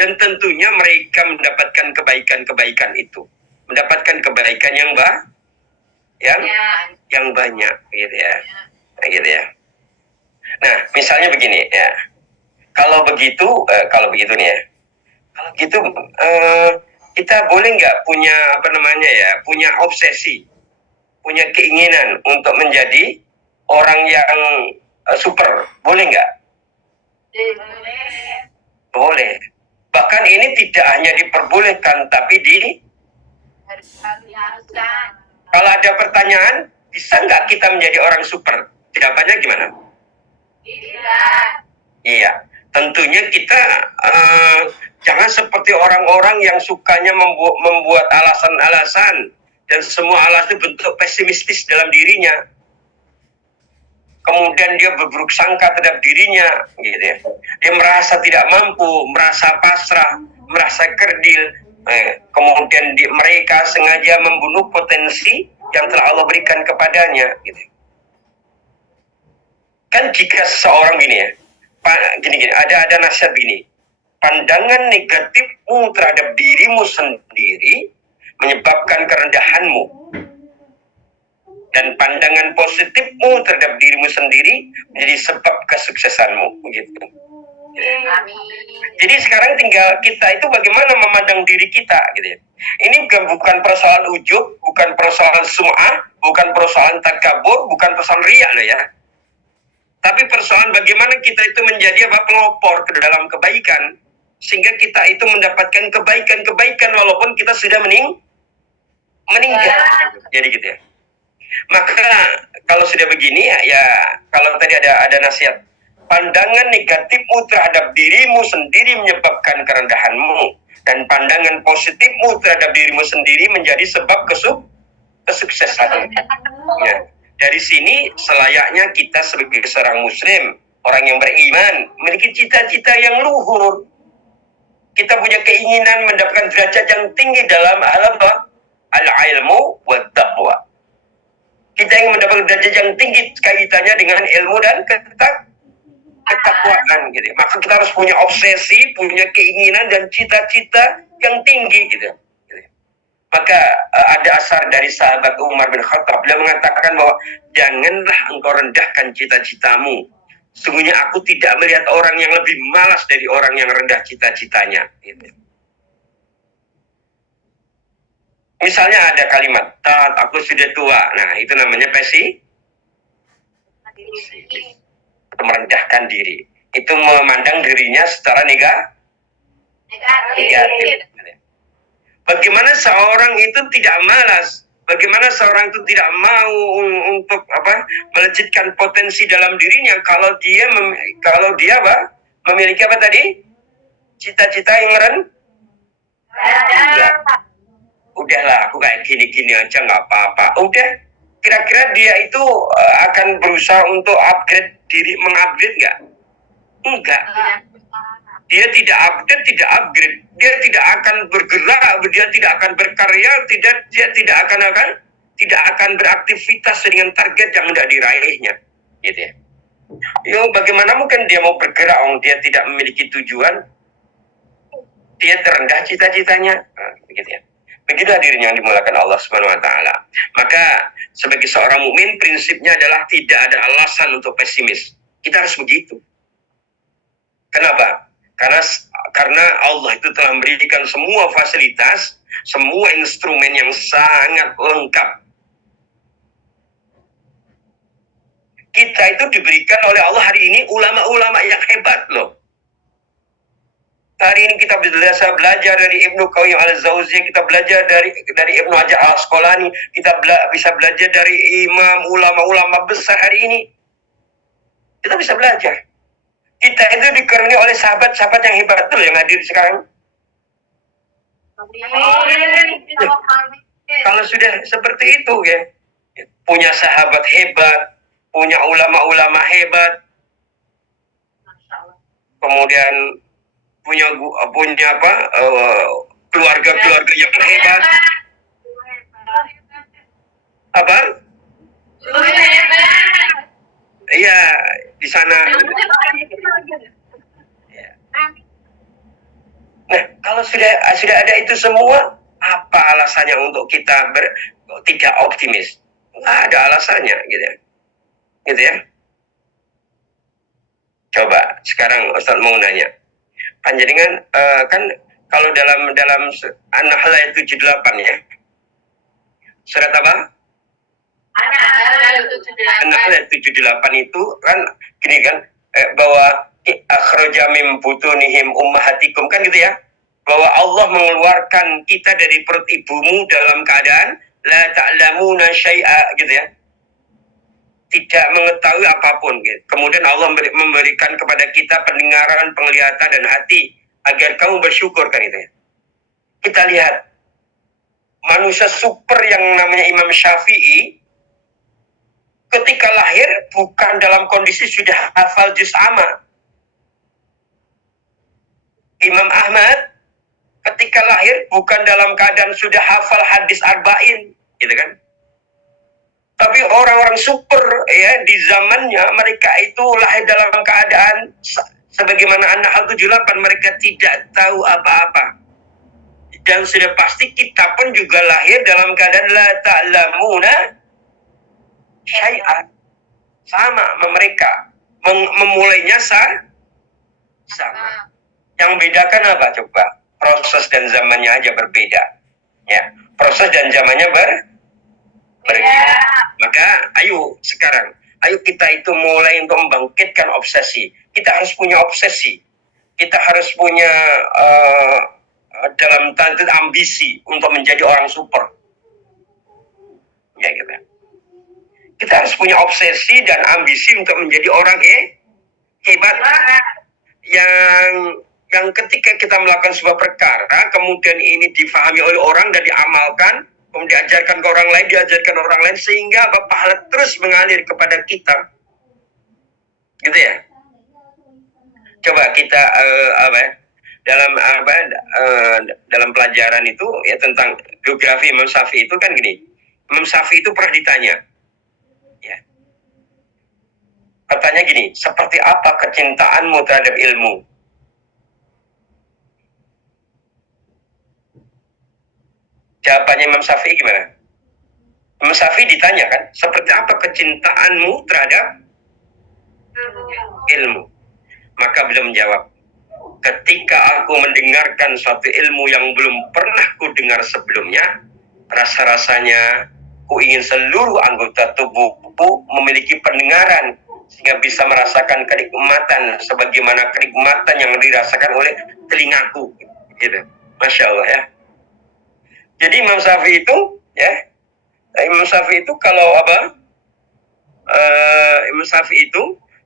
Dan tentunya mereka mendapatkan kebaikan-kebaikan itu, mendapatkan kebaikan yang banyak, gitu ya. Gitu ya. Nah, misalnya begini ya. Kalau begitu nih ya. Kalau gitu kita boleh nggak punya obsesi, punya keinginan untuk menjadi orang yang super, boleh nggak? Boleh. Bahkan ini tidak hanya diperbolehkan, tapi kalau ada pertanyaan, bisa nggak kita menjadi orang super? Jawabannya gimana? Iya, tentunya kita jangan seperti orang-orang yang sukanya membuat alasan-alasan dan semua alasan itu bentuk pesimistis dalam dirinya. Kemudian dia berburuk sangka terhadap dirinya, gitu ya. Dia merasa tidak mampu, merasa pasrah, merasa kerdil. Kemudian mereka sengaja membunuh potensi yang telah Allah berikan kepadanya, gitu. Kan jika seseorang gini ya, ada nasihat begini, pandangan negatifmu terhadap dirimu sendiri menyebabkan kerendahanmu, dan pandangan positifmu terhadap dirimu sendiri menjadi sebab kesuksesanmu, begitu. Jadi sekarang tinggal kita itu bagaimana memandang diri kita, gitu ya. Ini bukan persoalan ujub, bukan persoalan sum'ah, bukan persoalan takabur, bukan persoalan riya loh ya. Tapi persoalan bagaimana kita itu menjadi pelopor ke dalam kebaikan, sehingga kita itu mendapatkan kebaikan-kebaikan walaupun kita sudah meninggal. Jadi gitu ya. Maka kalau sudah begini ya kalau tadi ada nasihat, pandangan negatifmu terhadap dirimu sendiri menyebabkan kerendahanmu, dan pandangan positifmu terhadap dirimu sendiri menjadi sebab kesuksesan. Ya. Dari sini selayaknya kita sebagai seorang muslim, orang yang beriman, memiliki cita-cita yang luhur. Kita punya keinginan mendapatkan derajat yang tinggi dalam al-ilmu wa taqwa. Kita ingin mendapatkan derajat yang tinggi kaitannya dengan ilmu dan ketakwaan, gitu. Maka kita harus punya obsesi, punya keinginan dan cita-cita yang tinggi, gitu. Maka ada asar dari sahabat Umar bin Khattab, beliau mengatakan bahwa janganlah engkau rendahkan cita-citamu. Sungguhnya aku tidak melihat orang yang lebih malas dari orang yang rendah cita-citanya. Gitu. Misalnya ada kalimat, "Tat, aku sudah tua." Nah, itu namanya merendahkan diri. Itu memandang dirinya secara negatif. Bagaimana seorang itu tidak malas? Bagaimana seorang itu tidak mau untuk melejitkan potensi dalam dirinya kalau dia memiliki apa tadi? Cita-cita yang rendah. Udahlah, aku kayak gini-gini aja nggak apa-apa. Udah, Kira-kira dia itu akan berusaha untuk upgrade diri, mengupgrade nggak? Enggak. Dia tidak update, tidak upgrade. Dia tidak akan bergerak, dia tidak akan berkarya, dia tidak akan beraktivitas dengan target yang hendak diraihnya, gitu ya. Yo, bagaimana mungkin dia mau bergerak, dia tidak memiliki tujuan, dia terendah cita-citanya, begitu ya. Begitu hadirin yang dimulakan Allah Subhanahu Wa Taala. Maka sebagai seorang mukmin prinsipnya adalah tidak ada alasan untuk pesimis. Kita harus begitu. Kenapa? Karena Allah itu telah memberikan semua fasilitas, semua instrumen yang sangat lengkap. Kita itu diberikan oleh Allah hari ini ulama-ulama yang hebat loh. Hari ini kita bisa belajar dari Ibnu Qayyim al-Jauziyah, kita belajar dari Ibnu Hajar al-Asqalani, kita bisa belajar dari imam ulama-ulama besar hari ini. Kita bisa belajar. Kita itu dikaruniai oleh sahabat-sahabat yang hebat tuh yang hadir sekarang. Kalau sudah seperti itu ya, punya sahabat hebat, punya ulama-ulama hebat, kemudian punya keluarga-keluarga yang hebat. Apa? Iya, di sana. Nah, kalau sudah ada itu semua, apa alasannya untuk kita tidak optimis? Nggak ada alasannya, gitu ya. Gitu ya. Coba sekarang Ustaz mau nanya. Panjenengan kan kalau dalam An-Nahl ayat 78 ya. Surat apa? An-Nahl ayat 78 itu kan gini kan, bahwa akhraja min butunihim ummahatikum, kan gitu ya. Bahwa Allah mengeluarkan kita dari perut ibumu dalam keadaan la ta'lamuna syai'a, gitu ya. Tidak mengetahui apapun, gitu. Kemudian Allah memberikan kepada kita pendengaran, penglihatan, dan hati agar kamu bersyukur, kan itu ya. Kita lihat manusia super yang namanya Imam Syafi'i ketika lahir bukan dalam kondisi sudah hafal juz amma. Imam Ahmad ketika lahir bukan dalam keadaan sudah hafal hadis arba'in, gitu kan. Tapi orang-orang super ya di zamannya, mereka itu lahir dalam keadaan sebagaimana An-Nahl 78, mereka tidak tahu apa-apa. Dan sudah pasti kita pun juga lahir dalam keadaan la ta'lamuna syai'an. Sama mereka. Memulainya sama. Yang bedakan apa coba? Proses dan zamannya aja berbeda. Ya, proses dan zamannya berbeda. Maka ayo sekarang, ayo kita itu mulai untuk membangkitkan obsesi. Kita harus punya obsesi. Kita harus punya dalam tanda ambisi untuk menjadi orang super. Ya gitu. Kita harus punya obsesi dan ambisi untuk menjadi orang hebat. Yang ketika kita melakukan sebuah perkara, kemudian ini difahami oleh orang dan diamalkan, kemudian diajarkan ke orang lain, sehingga pahala terus mengalir kepada kita. Gitu ya. Coba kita dalam pelajaran itu ya tentang biografi Imam Syafi'i itu kan gini. Imam Syafi'i itu pernah ditanya. Ya. Katanya gini, seperti apa kecintaanmu terhadap ilmu? Jawabannya Imam Syafi'i gimana? Imam Syafi'i ditanya kan, seperti apa kecintaanmu terhadap ilmu? Maka beliau menjawab, ketika aku mendengarkan suatu ilmu yang belum pernah ku dengar sebelumnya, rasa-rasanya ku ingin seluruh anggota tubuhku memiliki pendengaran sehingga bisa merasakan kenikmatan sebagaimana kenikmatan yang dirasakan oleh telingaku. Gitu. Masya Allah ya. Jadi Imam Syafi'i itu, ya, Imam Syafi'i itu kalau Imam Syafi'i itu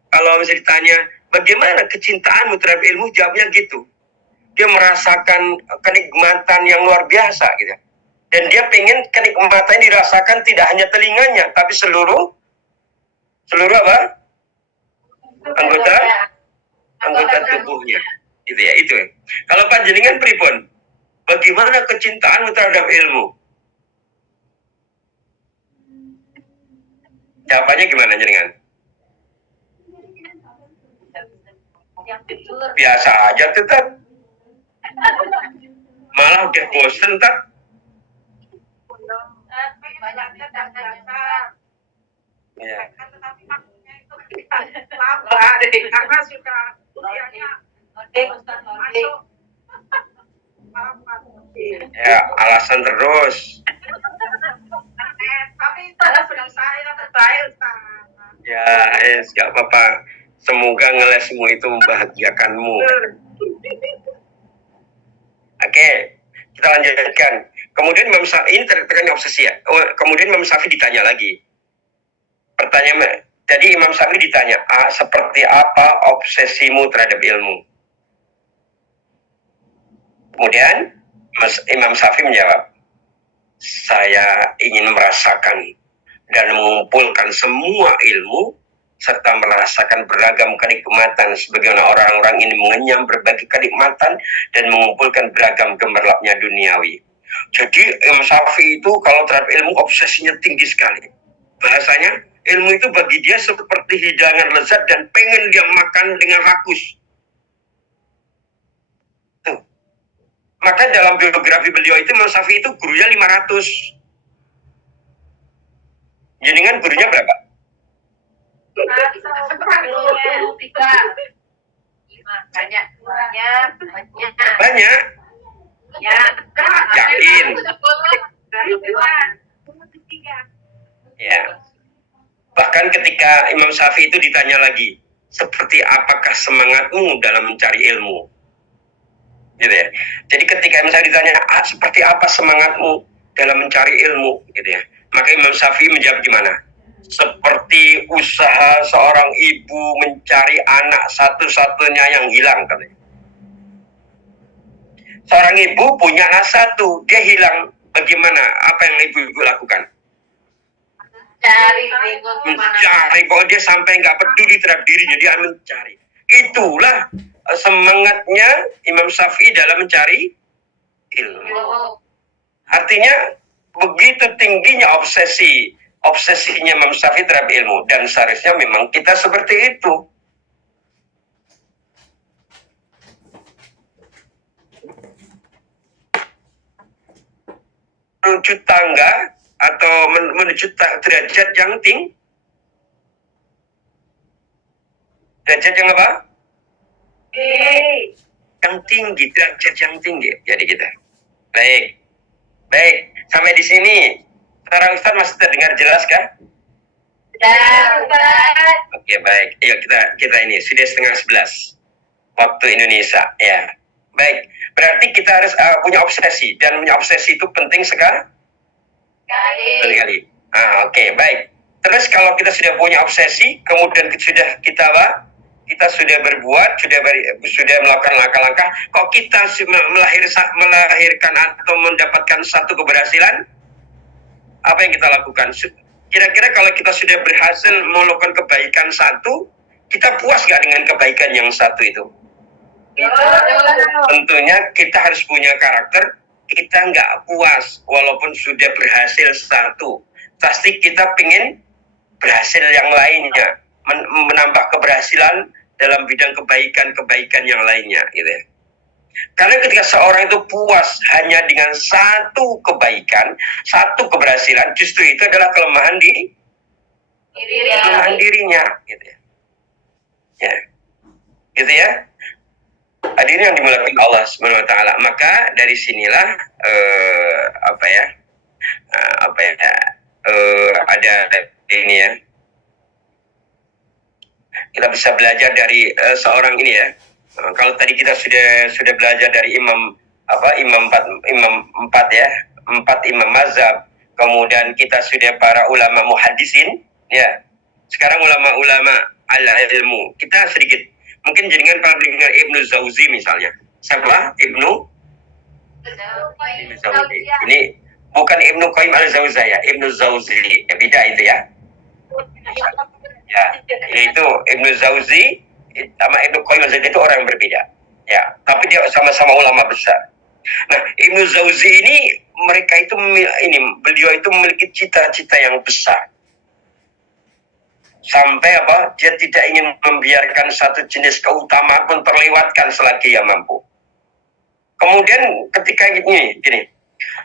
kalau misalnya ditanya bagaimana kecintaanmu terhadap ilmu, jawabnya gitu. Dia merasakan kenikmatan yang luar biasa, gitu. Dan dia pengen kenikmatan dirasakan tidak hanya telinganya, tapi seluruh apa? Anggota tubuhnya. Itu ya, itu. Kalau panjenengan pripun? Bagaimana kecintaanmu terhadap ilmu? Jawabannya gimana jenengan? Yang jujur. Biasa aja tetap. Malah udah bosen tak? Banyaknya data. Ya. Tetapi maksudnya itu lama deh, karena sudah usianya Ustaz masuk. Ya, alasan terus. Tapi itu sudah saya terbaik, Ustaz. Ya, gak apa-apa. Semoga ngelesmu itu membahagiakanmu. Oke, kita lanjutkan. Kemudian Imam Syafi'i ini terkait obsesi ya. Kemudian Imam Syafi'i ditanya lagi. Pertanyaan, jadi Imam Syafi'i ditanya, seperti apa obsesimu terhadap ilmu? Kemudian Imam Syafi'i menjawab, saya ingin merasakan dan mengumpulkan semua ilmu serta merasakan beragam kenikmatan sebagaimana orang-orang ini mengenyam berbagai kenikmatan dan mengumpulkan beragam gemerlapnya duniawi. Jadi Imam Syafi'i itu kalau terhadap ilmu obsesinya tinggi sekali. Bahasanya ilmu itu bagi dia seperti hidangan lezat dan pengen dia makan dengan rakus. Tuh. Maka dalam biografi beliau itu Imam Syafi'i itu gurunya 500. Jenengan gurunya berapa? Banyak. Banyak. Ya. Yakin. Ya. Bahkan ketika Imam Syafi'i itu ditanya lagi, seperti apakah semangatmu dalam mencari ilmu? Gitu ya. Jadi ketika Imam Syafi'i ditanya, seperti apa semangatmu dalam mencari ilmu? Gitu ya. Maka Imam Syafi'i menjawab gimana? Seperti usaha seorang ibu mencari anak satu-satunya yang hilang, katanya. Seorang ibu punya anak satu, dia hilang. Bagaimana? Apa yang ibu-ibu lakukan? Mencari, kok dia sampai nggak peduli terhadap dirinya, dia mencari. Itulah semangatnya Imam Syafi'i dalam mencari ilmu. Artinya begitu tingginya obsesinya Imam Syafi'i terhadap ilmu, dan seharusnya memang kita seperti itu. Menuju tangga atau menuju derajat yang tinggi. Derajat yang apa? Yang tinggi, derajat yang tinggi. Jadi kita. Baik. Sampai di sini. Para Ustaz masih terdengar jelas kah? Oke, baik. Ayo kita ini sudah 10:30 waktu Indonesia. Ya. Baik. Berarti kita harus punya obsesi, dan punya obsesi itu penting sekali. Oke, baik. Terus kalau kita sudah punya obsesi, kemudian kita sudah berbuat, sudah melakukan langkah-langkah, kok kita melahirkan atau mendapatkan satu keberhasilan? Apa yang kita lakukan? Kira-kira kalau kita sudah berhasil melakukan kebaikan satu, kita puas nggak dengan kebaikan yang satu itu? Tentunya kita harus punya karakter, kita nggak puas walaupun sudah berhasil satu. Pasti kita ingin berhasil yang lainnya, menambah keberhasilan dalam bidang kebaikan yang lainnya, gitu ya. Karena ketika seorang itu puas hanya dengan satu kebaikan, satu keberhasilan, justru itu adalah kelemahan dirinya, gitu ya. Ya, gitu ya. Hadirin yang dimuliakan Allah Subhanahu wa taala. Maka dari sinilah ada ini ya. Kita bisa belajar dari seorang ini ya. Kalau tadi kita sudah belajar dari imam empat ya, 4 imam mazhab. Kemudian kita sudah para ulama muhaddisin ya. Sekarang ulama-ulama al-ilmu. Kita sedikit, mungkin jenengan pernah dengar Ibnu Jauzi misalnya. Siapa? Ibnu Jauzi. Ini Bukan Ibnu Qayyim al-Jauziyah, Ibnu Jauzi. Ya, beda itu ya. Ya, yaitu Ibnu Jauzi sama Ibnu Qayyim al-Jauziyah itu orang yang berbeda. Ya, tapi dia sama-sama ulama besar. Nah, Ibnu Jauzi ini beliau itu memiliki cita-cita yang besar. Sampai dia tidak ingin membiarkan satu jenis keutamaan pun terlewatkan selagi ia mampu. Kemudian ketika gini,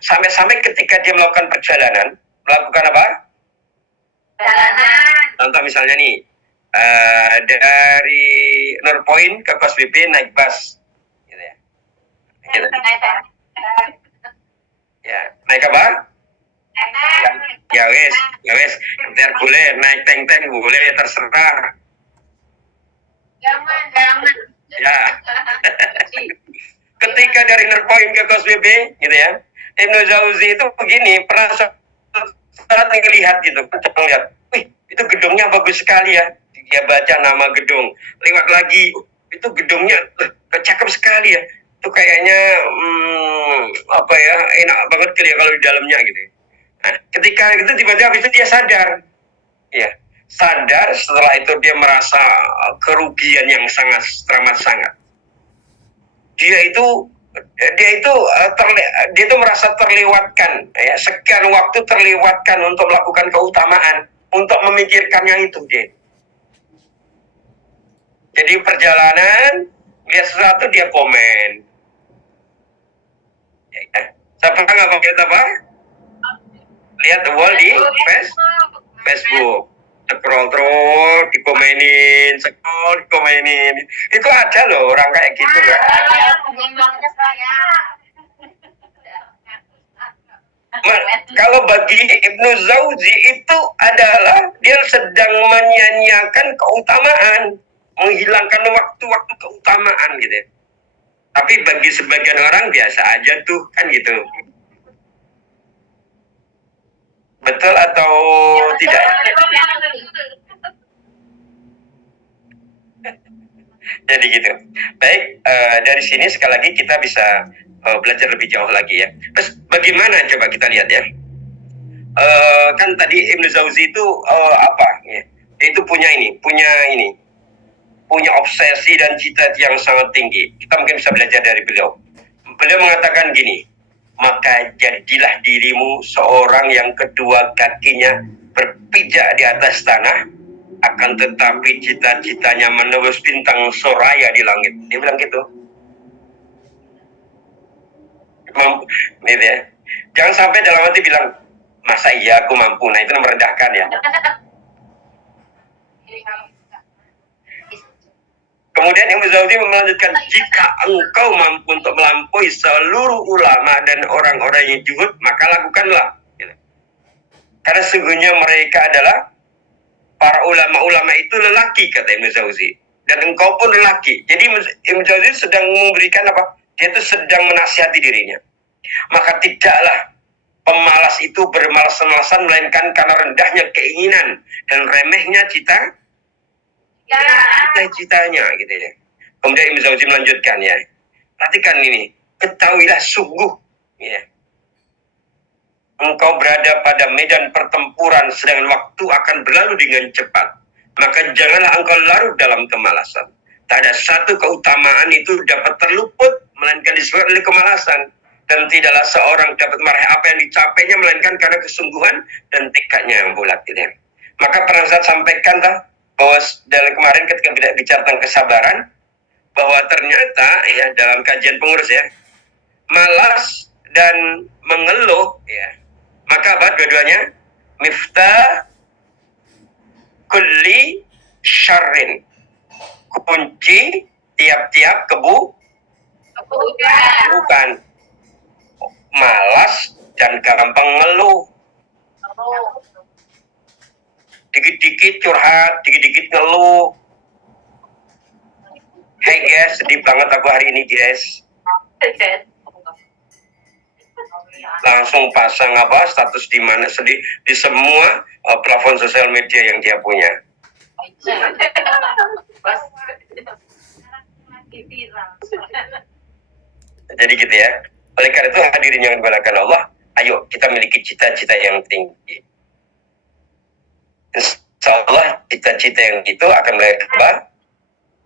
sampai-sampai ketika dia melakukan perjalanan, melakukan apa? Perjalanan. Contoh misalnya nih, dari Nurpoint ke Kos BP naik bus, gitu ya. Gitu. Ya, naik apa? Ya wes, ntar boleh naik tank boleh, terserah. Jangan. Ya. Ketika dari Nurpoint ke Kos BP, gitu ya, Ibnu Jauzi itu begini, pernah saat ngelihat gitu, lihat, wih, itu gedungnya bagus sekali ya. Dia baca nama gedung, lewat lagi, itu gedungnya cakep sekali ya. Itu kayaknya enak banget kali ya kalau di dalamnya gitu. Nah, ketika itu tiba-tiba habis itu dia sadar, ya, sadar. Setelah itu dia merasa kerugian yang teramat sangat. Dia itu merasa terlewatkan, ya, sekian waktu terlewatkan untuk melakukan keutamaan, untuk memikirkannya itu dia. Jadi perjalanan lihat sesuatu dia komen. Ya, siapa nggak lihat apa? Lihat wall di Facebook. Scroll terus, dikomenin. Itu ada loh orang kayak gitu ya. Kalau bagi Ibnu Jauzi itu adalah dia sedang menyanyiakan keutamaan, menghilangkan waktu-waktu keutamaan gitu. Tapi bagi sebagian orang biasa aja tuh kan gitu. Betul atau tidak? Jadi gitu. Baik, dari sini sekali lagi kita bisa belajar lebih jauh lagi ya. Terus bagaimana coba kita lihat ya. Kan tadi Ibnu Jauzi itu ya? Dia itu punya obsesi dan cita-cita yang sangat tinggi. Kita mungkin bisa belajar dari beliau. Beliau mengatakan gini, maka jadilah dirimu seorang yang kedua kakinya berpijak di atas tanah, akan tetapi cita-citanya menembus bintang soraya di langit. Dia bilang gitu. Gitu ya. Jangan sampai dalam hati bilang, masa iya aku mampu. Nah, itu merendahkan ya. Kemudian Ibnu Jauzi melanjutkan, jika engkau mampu untuk melampaui seluruh ulama dan orang-orang yang juhud, maka lakukanlah. Gitu. Karena sesungguhnya mereka adalah para ulama-ulama itu lelaki, kata Ibnu Jauzi. Dan engkau pun lelaki. Jadi Ibnu Jauzi sedang memberikan apa? Dia itu sedang menasihati dirinya. Maka tidaklah pemalas itu bermalas-malasan, melainkan karena rendahnya keinginan dan remehnya cita-citanya gitu ya. Kemudian Ibnu Jauzi melanjutkan ya. Perhatikan ini, ketahuilah sungguh ya. Engkau berada pada medan pertempuran, sedangkan waktu akan berlalu dengan cepat. Maka janganlah engkau larut dalam kemalasan. Tak ada satu keutamaan itu dapat terluput, melainkan disebabkan oleh kemalasan. Dan tidaklah seorang dapat meraih apa yang dicapainya, melainkan karena kesungguhan dan tekadnya yang bulat. Gitu. Maka pernah saya sampaikan bahwa dalam kemarin ketika bicara tentang kesabaran, bahwa ternyata ya dalam kajian pengurus ya, malas dan mengeluh ya, maka apa dua-duanya? Miftah kulli syarrin, kunci tiap-tiap keburukan. Malas dan gampang ngeluh, dikit-dikit curhat, dikit-dikit ngeluh. Hey guys, sedih banget aku hari ini guys. Langsung pasang status di mana sedih di semua platform sosial media yang dia punya. Jadi gitu ya. Oleh karena itu hadirin yang dimuliakan Allah, ayo kita miliki cita-cita yang tinggi. Insya Allah cita-cita yang itu akan melahirkan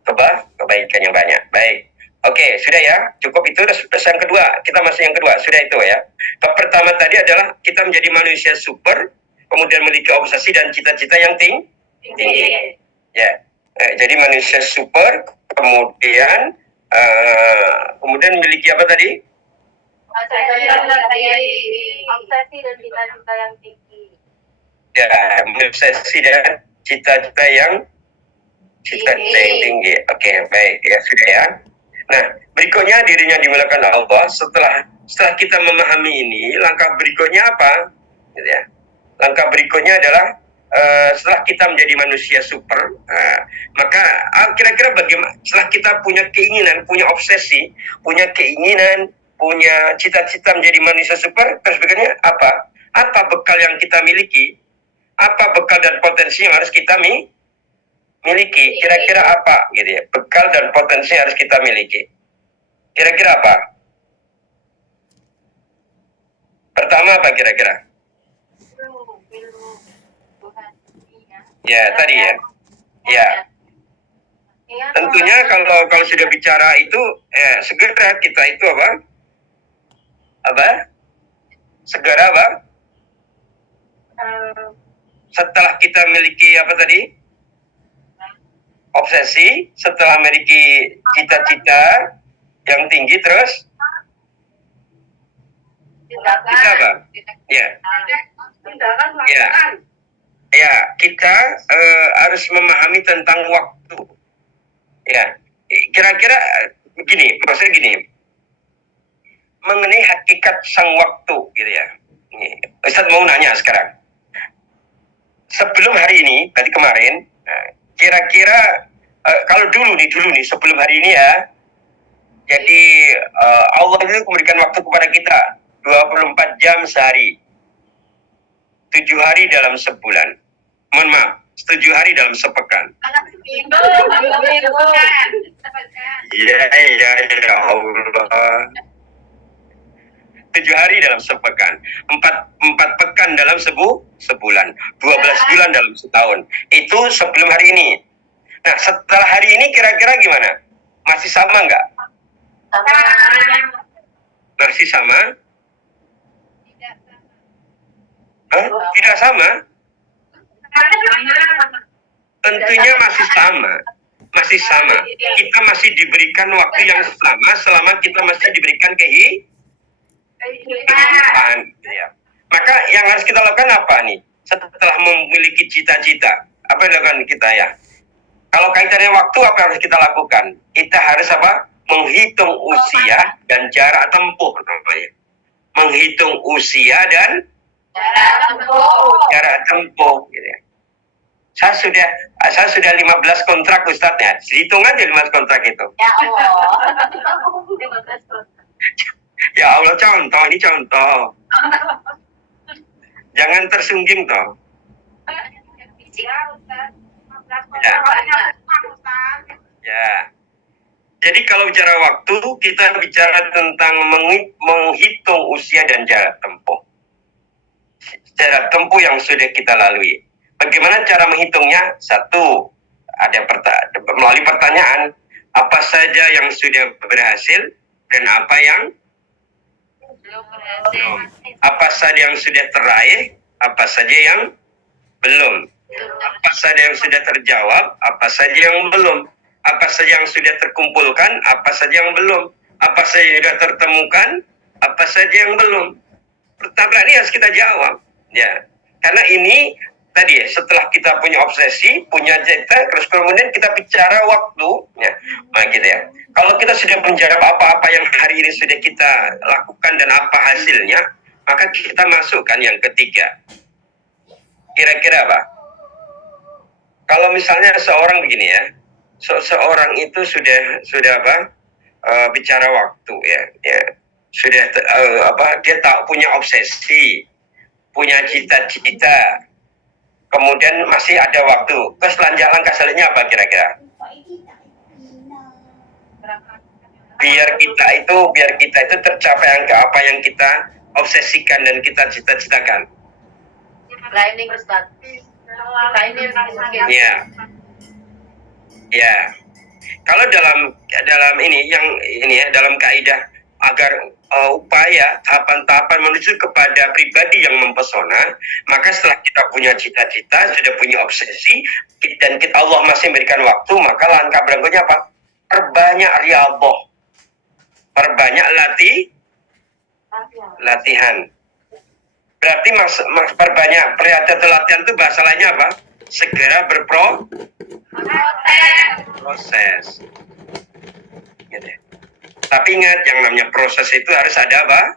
kebaikan yang banyak. Baik. Oke, sudah ya. Cukup itu. Terus yang kedua, kita masih yang kedua. Sudah itu ya. Yang pertama tadi adalah kita menjadi manusia super, kemudian memiliki obsesi dan cita-cita yang tinggi. Ya. Jadi manusia super, kemudian memiliki apa tadi? Obsesi dan cita-cita yang tinggi. Ya, obsesi dan cita-cita yang tinggi. Oke, baik ya, sudah ya. Nah, berikutnya dirinya dimuliakan Allah. Setelah kita memahami ini, langkah berikutnya apa? Gitu ya. Langkah berikutnya adalah setelah kita menjadi manusia super, maka kira-kira bagaimana? Setelah kita punya keinginan, punya obsesi, punya keinginan, punya cita-cita menjadi manusia super, terus berikutnya apa? Apa bekal yang kita miliki? Apa bekal dan potensi yang harus kita miliki? Kira-kira apa gitu ya? Bekal dan potensi yang harus kita miliki. Kira-kira apa? Pertama apa kira-kira? Ya, tadi ya. Ya. Tentunya kalau sudah bicara itu segera kita itu apa? Segera apa? Setelah kita miliki apa tadi? Obsesi, setelah memiliki cita-cita yang tinggi, terus kita apa? Ya. Ya, kita harus memahami tentang waktu. Ya, kira-kira begini, maksudnya gini, mengenai hakikat sang waktu, gitu ya. Ustaz mau nanya sekarang. Sebelum hari ini, tadi kemarin, kira-kira kalau dulu nih sebelum hari ini ya, jadi Allah itu memberikan waktu kepada kita 24 jam sehari, 7 hari dalam sebulan. Mohon maaf, 7 hari dalam sepekan. Ya Allah. 7 hari dalam sepekan, 4 pekan dalam sebulan, 12 bulan dalam setahun. Itu sebelum hari ini. Nah, setelah hari ini kira-kira gimana? Masih sama nggak? Masih sama? Tidak sama? Tentunya masih sama. Masih sama. Kita masih diberikan waktu yang sama selama kita masih diberikan kehidupan. Ya. Maka yang harus kita lakukan apa nih? Setelah memiliki cita-cita, apa yang dilakukan kita ya? Kalau kaitannya waktu, apa yang harus kita lakukan? Kita harus apa? Menghitung usia dan jarak tempuh namanya. Menghitung usia dan jarak tempuh. Gitu ya. Saya sudah 15 kontrak Ustadz ya. Hitung aja 15 kontrak itu. Ya Allah. Ya Allah, contoh, ini contoh. Jangan tersungging toh. Ya. Jadi kalau bicara waktu, kita bicara tentang menghitung usia dan jarak tempuh. Jarak tempuh yang sudah kita lalui. Bagaimana cara menghitungnya? Satu, ada melalui pertanyaan, apa saja yang sudah berhasil dan apa yang belum. Apa saja yang sudah teraih, apa saja yang belum. Apa saja yang sudah terjawab, apa saja yang belum. Apa saja yang sudah terkumpulkan, apa saja yang belum. Apa saja yang sudah tertemukan, apa saja yang belum. Pertanyaan ini harus kita jawab. Ya, karena ini tadi ya, setelah kita punya obsesi, punya cita, terus kemudian kita bicara waktu, ya, nah gitu ya. Kalau kita sudah menjawab apa-apa yang hari ini sudah kita lakukan dan apa hasilnya, maka kita masukkan yang ketiga. Kira-kira apa? Kalau misalnya seorang begini ya, seorang itu sudah apa? Bicara waktu ya, sudah dia tak punya obsesi, punya cita-cita, kemudian masih ada waktu. Terus langkah selanjutnya apa kira-kira? Biar kita itu tercapai apa yang kita obsesikan dan kita cita-citakan? Lining Ustaz. Kita ini mungkin. Ya, ya. Kalau dalam ini dalam kaidah agar upaya tahapan-tahapan menuju kepada pribadi yang mempesona, maka setelah kita punya cita-cita, sudah punya obsesi, dan Allah masih memberikan waktu, maka langkah berikutnya apa? Perbanyak riyadhah, perbanyak latihan. Berarti perbanyak latihan itu bahasa lainnya apa? Segera berproses. Gitu. Tapi ingat, yang namanya proses itu harus ada apa?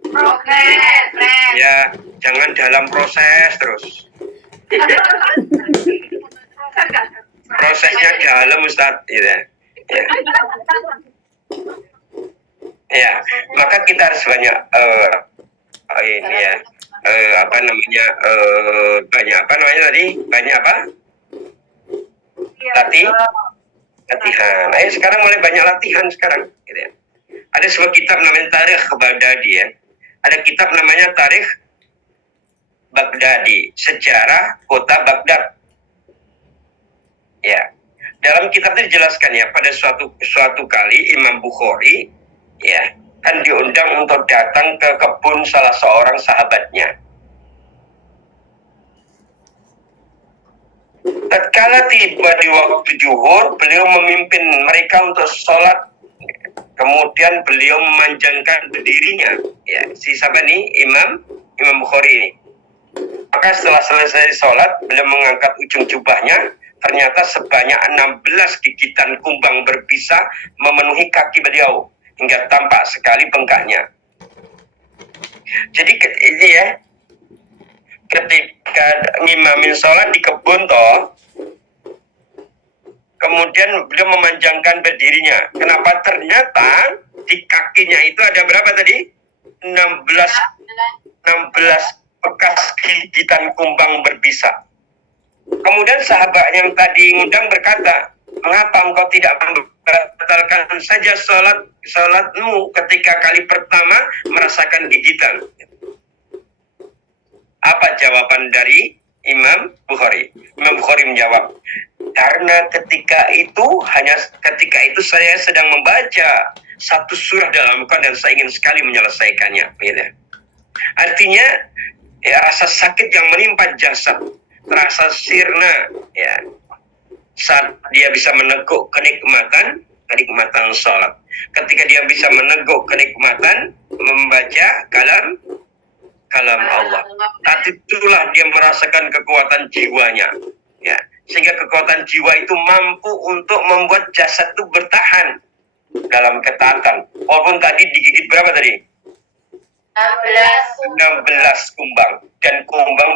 Progres. Ya, jangan dalam proses terus. Prosesnya dalam, Ustaz. Gitu. Ya. Ya, maka kita harus banyak banyak apa? Latihan. Ayo sekarang mulai banyak latihan sekarang. Gitu ya. Ada sebuah kitab namanya Tarikh Baghdadi ya. Ada kitab namanya Tarikh Baghdadi, sejarah kota Baghdad. Ya. Dalam kitab itu dijelaskan ya, pada suatu kali Imam Bukhari ya kan diundang untuk datang ke kebun salah seorang sahabatnya. Tatkala tiba di waktu zuhur, beliau memimpin mereka untuk sholat. Kemudian beliau memanjangkan berdirinya. Ya, si siapa nih? Imam Bukhari ini. Maka setelah selesai sholat, beliau mengangkat ujung jubahnya. Ternyata sebanyak 16 gigitan kumbang berbisa memenuhi kaki beliau hingga tampak sekali bengkaknya. Jadi ini ya, ketika ngimamin sholat di kebun toh, kemudian beliau memanjangkan berdirinya. Kenapa? Ternyata di kakinya itu ada berapa tadi? 16 bekas gigitan kumbang berbisa. Kemudian sahabat yang tadi ngundang berkata, mengapa engkau tidak membatalkan saja sholatmu ketika kali pertama merasakan gigitan? Apa jawaban dari Imam Bukhari? Imam Bukhari menjawab, karena ketika itu saya sedang membaca satu surah dalam Al-Quran dan saya ingin sekali menyelesaikannya. Gitu. Artinya ya, rasa sakit yang menimpa jasad, rasa sirna, ya, saat dia bisa meneguk kenikmatan sholat. Ketika dia bisa meneguk kenikmatan membaca kalam Allah, saat itulah dia merasakan kekuatan jiwanya, ya, sehingga kekuatan jiwa itu mampu untuk membuat jasad itu bertahan dalam ketaatan. Walaupun tadi digigit berapa tadi? 16 kumbang, dan kumbang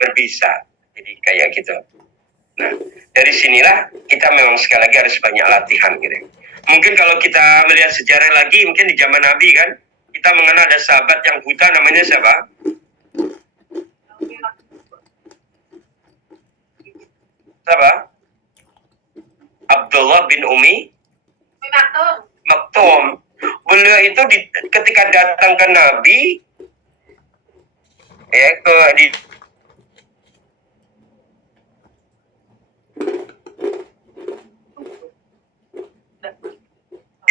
berbisa. Jadi kayak gitu. Nah, dari sinilah kita memang sekali lagi harus banyak latihan gitu. Mungkin kalau kita melihat sejarah lagi, mungkin di zaman Nabi kan, kita mengenal ada sahabat yang buta namanya siapa? Siapa? Abdullah bin Umi Maktum. Beliau itu ketika datang ke Nabi, ya, di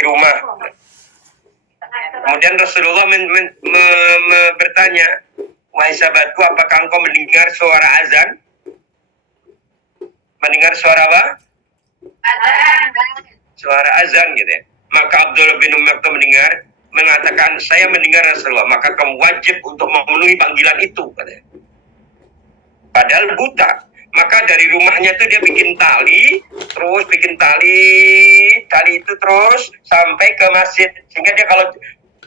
rumah. Kemudian Rasulullah bertanya, wahai sahabatku, apakah engkau mendengar suara azan? Mendengar suara apa? Suara azan gitu ya. Maka Abdullah bin Maktum mengatakan, saya mendengar Rasulullah, maka kamu wajib untuk memenuhi panggilan itu, katanya. Padahal buta. Maka dari rumahnya itu dia bikin tali itu terus sampai ke masjid. Sehingga dia kalau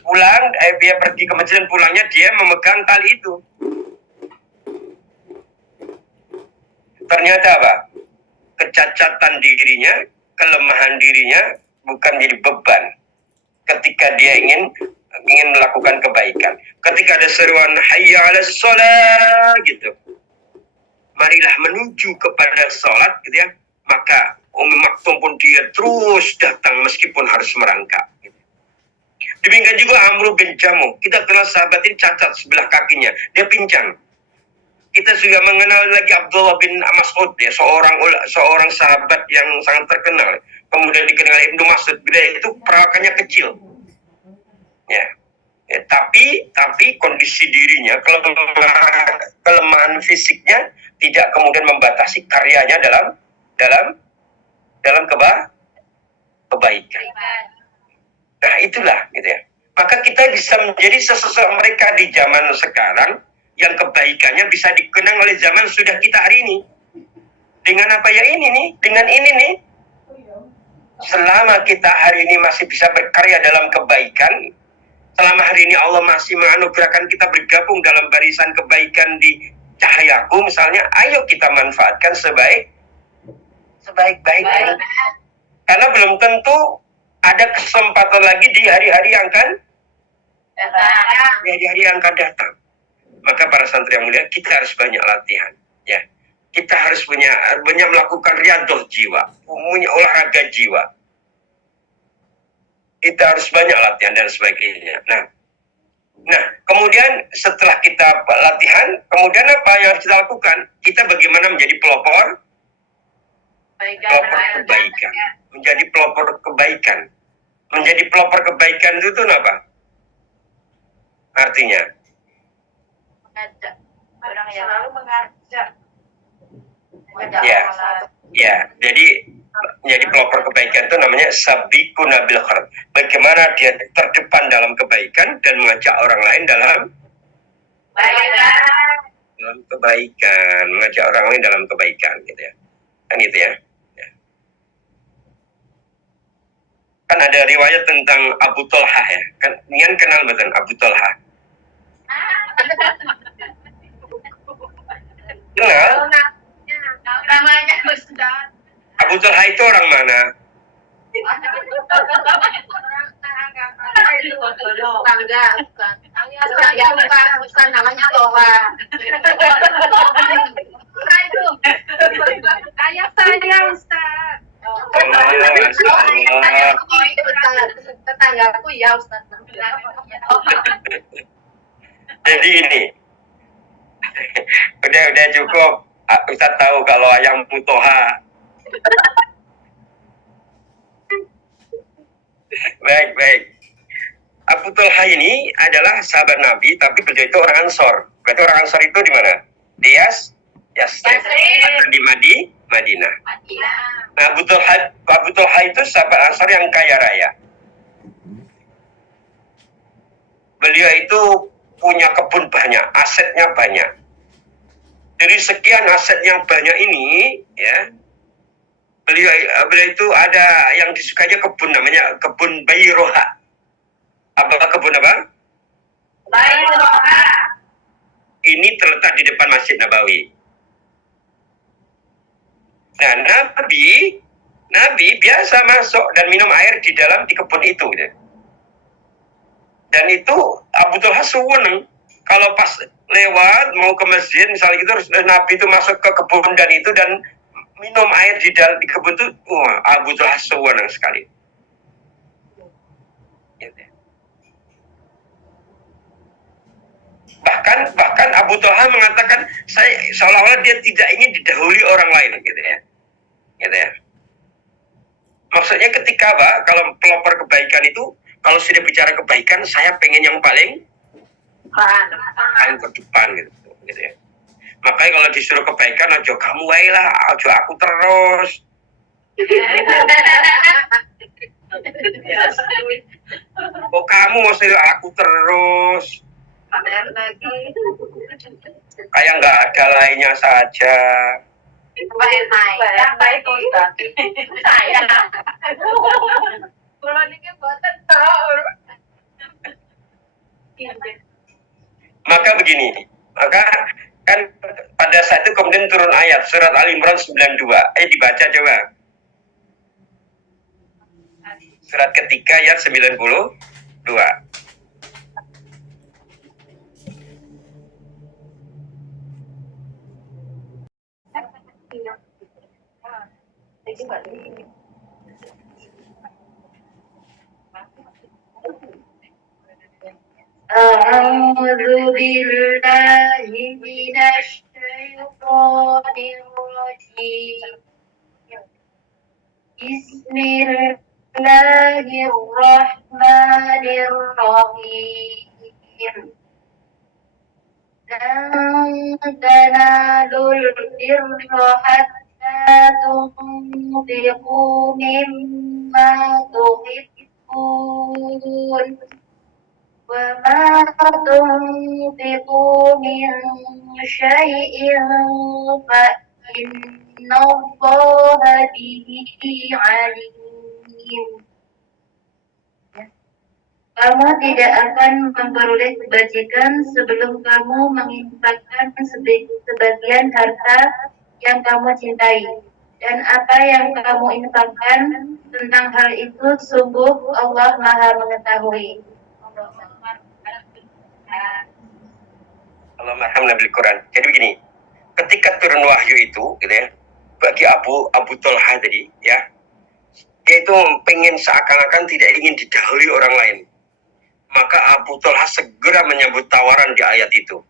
pulang, dia pergi ke masjid dan pulangnya dia memegang tali itu. Ternyata apa? Kecacatan dirinya, kelemahan dirinya bukan jadi beban ketika dia ingin melakukan kebaikan. Ketika ada seruan hayya 'alas shalah gitu, marilah menuju kepada sholat gitu ya, maka Maktum pun dia terus datang meskipun harus merangkak gitu. Demikian juga Amr bin Jamuh. Kita kenal sahabat ini cacat sebelah kakinya. Dia pincang. Kita juga mengenal lagi Abdullah bin Mas'ud, ya, seorang sahabat yang sangat terkenal. Kemudian dikenal Ibnu Mas'ud. Bila itu perawakannya kecil. Ya. Ya, tapi kondisi dirinya, kelemahan fisiknya tidak kemudian membatasi karyanya dalam kebaikan. Nah, itulah gitu ya. Maka kita bisa menjadi sesosok mereka di zaman sekarang yang kebaikannya bisa dikenang oleh zaman sudah kita hari ini. Dengan apa ya ini nih? Dengan ini nih. Selama kita hari ini masih bisa berkarya dalam kebaikan, selama hari ini Allah masih menganugerahkan kita bergabung dalam barisan kebaikan di Cahayaku misalnya, ayo kita manfaatkan sebaik-baiknya. Karena belum tentu ada kesempatan lagi di hari-hari yang akan datang. Maka para santri yang mulia, kita harus banyak latihan, ya. Kita harus banyak melakukan riyadhah jiwa, olahraga jiwa. Kita harus banyak latihan dan sebagainya. Nah, kemudian setelah kita latihan, kemudian apa yang harus kita lakukan? Kita bagaimana menjadi pelopor kebaikan. Menjadi pelopor kebaikan. Menjadi pelopor kebaikan itu apa? Artinya? Mengajak orang yang Selalu mengajak. Ya. Jadi menjadi pelopor kebaikan itu namanya sabiquna bil khair. Bagaimana dia terdepan dalam kebaikan dan mengajak orang lain dalam kebaikan, mengajak orang lain dalam kebaikan, gitu ya. Kan gitu ya. Kan ada riwayat tentang Abu Thalhah ya. Kan Nian kenal betul Abu Thalhah. Kenal? namanya Ustaz. Abu Thalhah itu orang mana? Tangga, bukan. Bukan namanya Toha. Ayah saya Ustaz. Tetanggaku ya Ustaz. Jadi ini udah cukup. Ustaz tahu kalau ayahmu Toha. Baik. Abu Thalhah ini adalah sahabat Nabi, tapi beliau itu orang Ansor. Berarti orang Ansor itu di mana? Di Yasrib. Atau di Madinah. Nah, Abu Thalhah itu sahabat Ansor yang kaya raya. Beliau itu punya kebun banyak, asetnya banyak. Dari sekian aset yang banyak ini, ya, beliau itu ada yang disukainya kebun, namanya kebun Bayroha. Apa kebun apa? Bayroha. Ini terletak di depan Masjid Nabawi. Nah, Nabi biasa masuk dan minum air di kebun itu. Gitu. Dan itu Abu Thalhah seneng kalau pas lewat mau ke masjid misalnya gitu, Nabi itu masuk ke kebun dan minum air di kebun itu, Abu Thalhah seneng sekali. Gitu. Bahkan Abu Thalhah mengatakan, saya seolah-olah dia tidak ingin didahului orang lain, gitu ya. Maksudnya ketika kalau pelopor kebaikan itu, kalau sudah bicara kebaikan, saya pengen yang paling ke depan, gitu ya. Makanya kalau disuruh kebaikan, aja kamu lah, aja aku terus. Oh, kamu maksudnya aku terus. Kayak nggak ada lainnya saja. Baik Ustaz. Saya. Kalau ini buatan tahu. Maka begini, kan pada saat itu kemudian turun ayat surat Al-Imran 92. Ayo dibaca coba. Surat ketiga ayat 92. أعوذ بالله من الشيطان الرجيم بسم الله الرحمن الرحيم لن تنالوا البر حتى تنفقوا مما تحبون وما تنفقوا من شيء فإن الله به عليم. Kamu tidak akan memperoleh kebajikan sebelum kamu menginfakkan sebagian harta yang kamu cintai. Dan apa yang kamu infakkan tentang hal itu sungguh Allah Maha mengetahui. Allah marhamna bil Quran. Jadi begini, ketika turun wahyu itu, gitu ya, bagi Abu Tolha tadi, ya, dia itu pengen seakan-akan tidak ingin didahului orang lain. Maka Abu Tolha segera menyambut tawaran di ayat itu.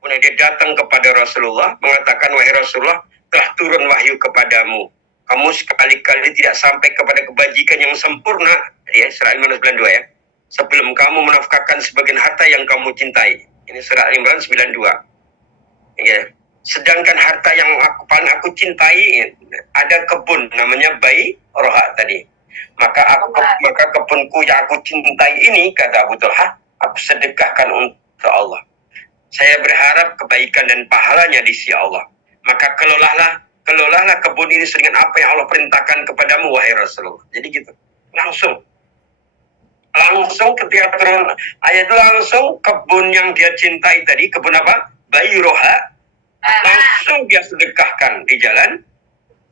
Kemudian dia datang kepada Rasulullah, mengatakan, wahai Rasulullah, telah turun wahyu kepadamu. Kamu sekali-kali tidak sampai kepada kebajikan yang sempurna, ya, surah Al-Imran 92 ya. Sebelum kamu menafkahkan sebagian harta yang kamu cintai. Ini surah Al-Imran 92. Ya. Sedangkan harta yang paling aku cintai, ada kebun namanya Bai Roha tadi. Maka kebunku yang aku cintai ini, kata Abu Talha, aku sedekahkan untuk Allah. Saya berharap kebaikan dan pahalanya di sisi Allah. Maka kelolahlah kebun ini dengan apa yang Allah perintahkan kepadamu, wahai Rasulullah. Jadi gitu. Langsung ketika turun ayat itu, langsung kebun yang dia cintai tadi, kebun apa? Bayi Roha, langsung dia sedekahkan di jalan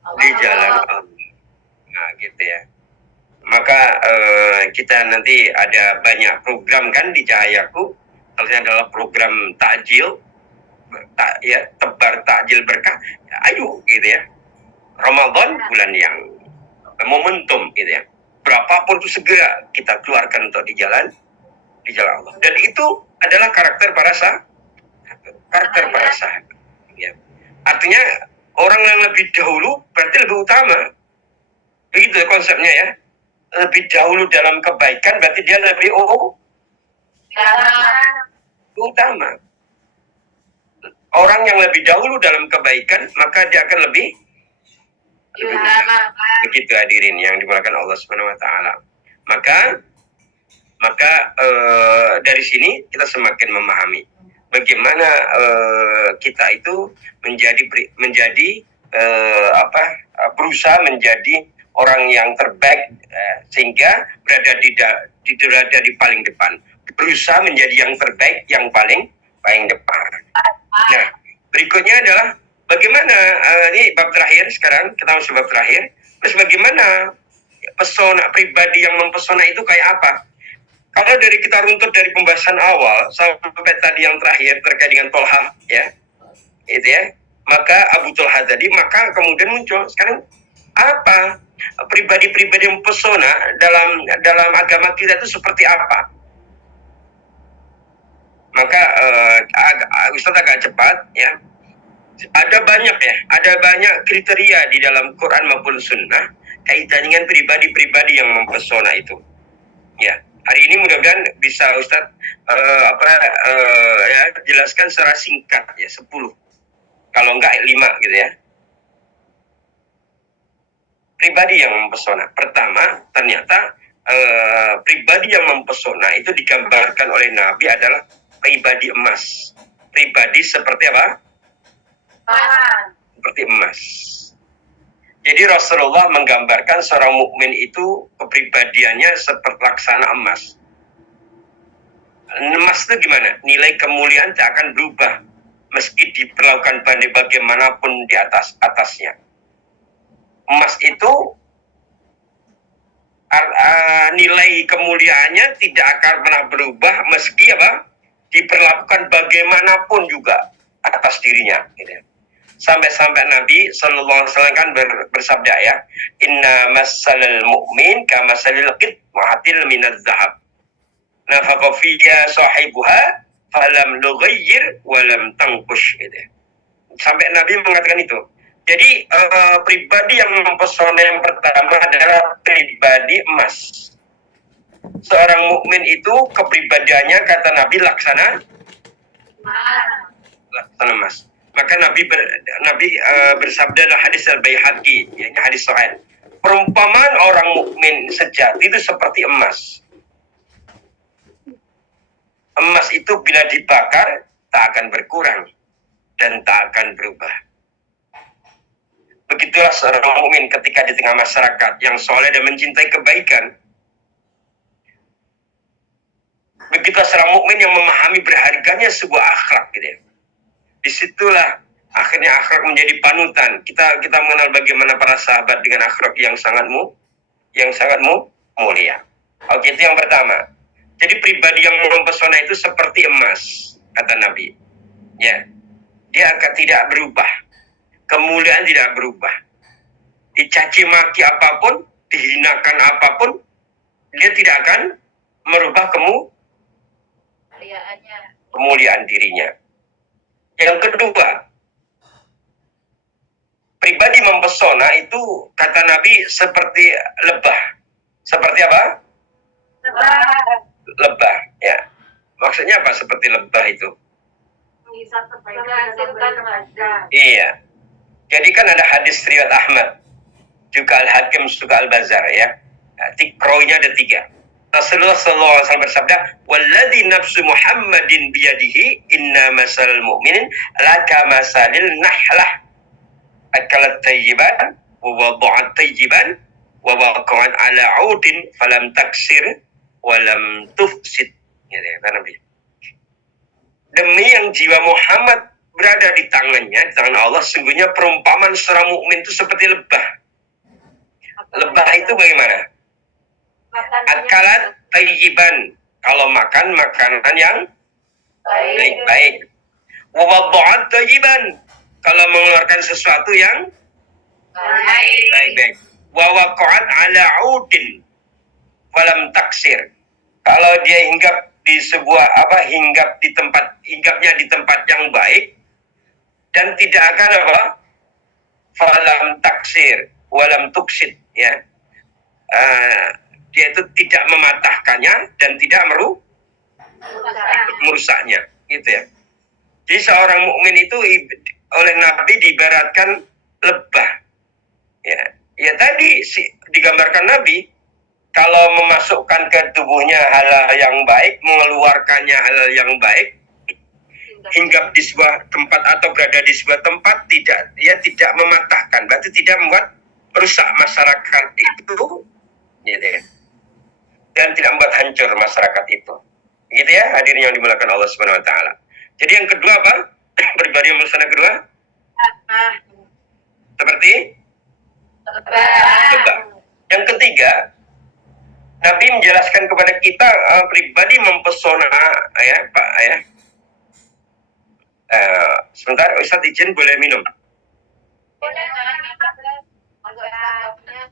Allah. Nah, gitu ya. Maka kita nanti ada banyak program kan di Cahayaku. Salah adalah program takjil, tebar takjil berkah. Ya, ayo gitu ya. Ramadan bulan yang momentum gitu ya. Berapapun itu segera kita keluarkan untuk di jalan Allah. Dan itu adalah karakter para sahabat. Ya. Artinya orang yang lebih dahulu berarti lebih utama. Begitu konsepnya ya. Lebih dahulu dalam kebaikan berarti dia lebih utama. Orang yang lebih dahulu dalam kebaikan maka dia akan lebih utama. Begitu hadirin yang dimulakan Allah Subhanahu wa taala. Maka dari sini kita semakin memahami bagaimana kita itu berusaha menjadi orang yang terbaik, sehingga berada di paling depan, berusaha menjadi yang terbaik, yang paling depan. Nah, berikutnya adalah bagaimana ini bab terakhir sekarang, kita masuk bab terakhir. Terus bagaimana pesona pribadi yang mempesona itu kayak apa? Kalau dari kita runtut dari pembahasan awal sampai tadi yang terakhir terkait dengan Tolha, ya, itu ya. Maka Abu Tolha tadi, maka kemudian muncul sekarang apa pribadi-pribadi yang pesona dalam agama kita itu seperti apa? Maka Ustaz agak cepat ya. Ada banyak kriteria di dalam Quran maupun Sunnah kaitan dengan pribadi-pribadi yang mempesona itu. Ya, hari ini mudah-mudahan bisa Ustaz jelaskan secara singkat ya 10. Kalau enggak 5 gitu ya. Pribadi yang mempesona. Pertama, ternyata pribadi yang mempesona itu digambarkan oleh Nabi adalah pribadi emas. Pribadi seperti apa? Seperti emas. Jadi Rasulullah menggambarkan seorang mukmin itu kepribadiannya seperti laksana emas. Emas itu gimana? Nilai kemuliaan tak akan berubah meski diperlakukan bagaimanapun di atasnya. Emas itu nilai kemuliaannya tidak akan pernah berubah meski diperlakukan bagaimanapun juga atas dirinya. Gitu. Sampai Nabi Sallallahu Alaihi Wasallam kan bersabda ya, Inna masalul mu'min kamasalil qit'atil minaz zahab. nafaqa fiha sahibuha falam nughayyir walam tangkush gitu. Sampai Nabi mengatakan itu. Jadi pribadi yang mempesona yang pertama adalah pribadi emas. Seorang mukmin itu kepribadiannya kata Nabi laksana emas. Maka Nabi bersabda dalam hadis Al-Baihaqi, yakni hadis sahih. Perumpamaan orang mukmin sejati itu seperti emas. Emas itu bila dibakar tak akan berkurang dan tak akan berubah. Begitulah seorang mukmin ketika di tengah masyarakat yang soleh dan mencintai kebaikan. Begitulah seorang mukmin yang memahami berharganya sebuah akhlak gitu ya. Disitulah akhirnya akhlak menjadi panutan. Kita mengenal bagaimana para sahabat dengan akhlak yang sangat mulia. Oke, itu yang pertama. Jadi pribadi yang mempesona itu seperti emas, kata Nabi. Ya, dia akan tidak berubah. Kemuliaan tidak berubah. Dicaci maki apapun, dihinakan apapun, dia tidak akan merubah kemuliaan dirinya. Yang kedua, pribadi mempesona itu kata Nabi seperti lebah. Seperti apa? Lebah, ya. Maksudnya apa seperti lebah itu? Iya. Jadi kan ada hadis riwayat Ahmad, juga Al-Hakim, juga Al-Bazar ya. Tikroinya ada 3. Rasulullah SAW bersabda, "Walladzi nafsu Muhammadin biyadihi, inna masalul mu'minin laka masalil nahlah. Akalat tayyiban, wa wada'at tayyiban, wa waqa'at ala 'udin, falam taksir, wa lam tufsid." Gitu ya, Nabi. Demi yang jiwa Muhammad berada di tangannya, di tangan Allah, sungguhnya perumpamaan seorang mukmin itu seperti lebah. Lebah itu bagaimana? Akalat tayyiban, kalau makan makanan yang baik-baik. Wawaddu'at tayyiban, kalau mengeluarkan sesuatu yang baik-baik. Wawaqa'at ala 'udin, walam taksir, kalau dia hinggap di sebuah hinggapnya di tempat yang baik dan tidak akan falam taksir walam tuksid, ya. Dia itu tidak mematahkannya dan tidak merusaknya, gitu ya. Jadi seorang mukmin itu oleh Nabi diibaratkan lebah, ya. Ya tadi digambarkan Nabi kalau memasukkan ke tubuhnya hal yang baik, mengeluarkannya hal yang baik, hinggap di sebuah tempat atau berada di sebuah tempat, dia tidak mematahkan, berarti tidak membuat rusak masyarakat itu, gitu ya. Dan tidak membuat hancur masyarakat itu. Gitu ya, hadirin yang dimuliakan Allah Subhanahu wa taala. Jadi yang kedua apa? Pribadi yang melaksanakan kedua? Seperti lebah. Yang ketiga, Nabi menjelaskan kepada kita pribadi mempesona, ya Pak, ya. Sebentar, Ustaz izin boleh minum.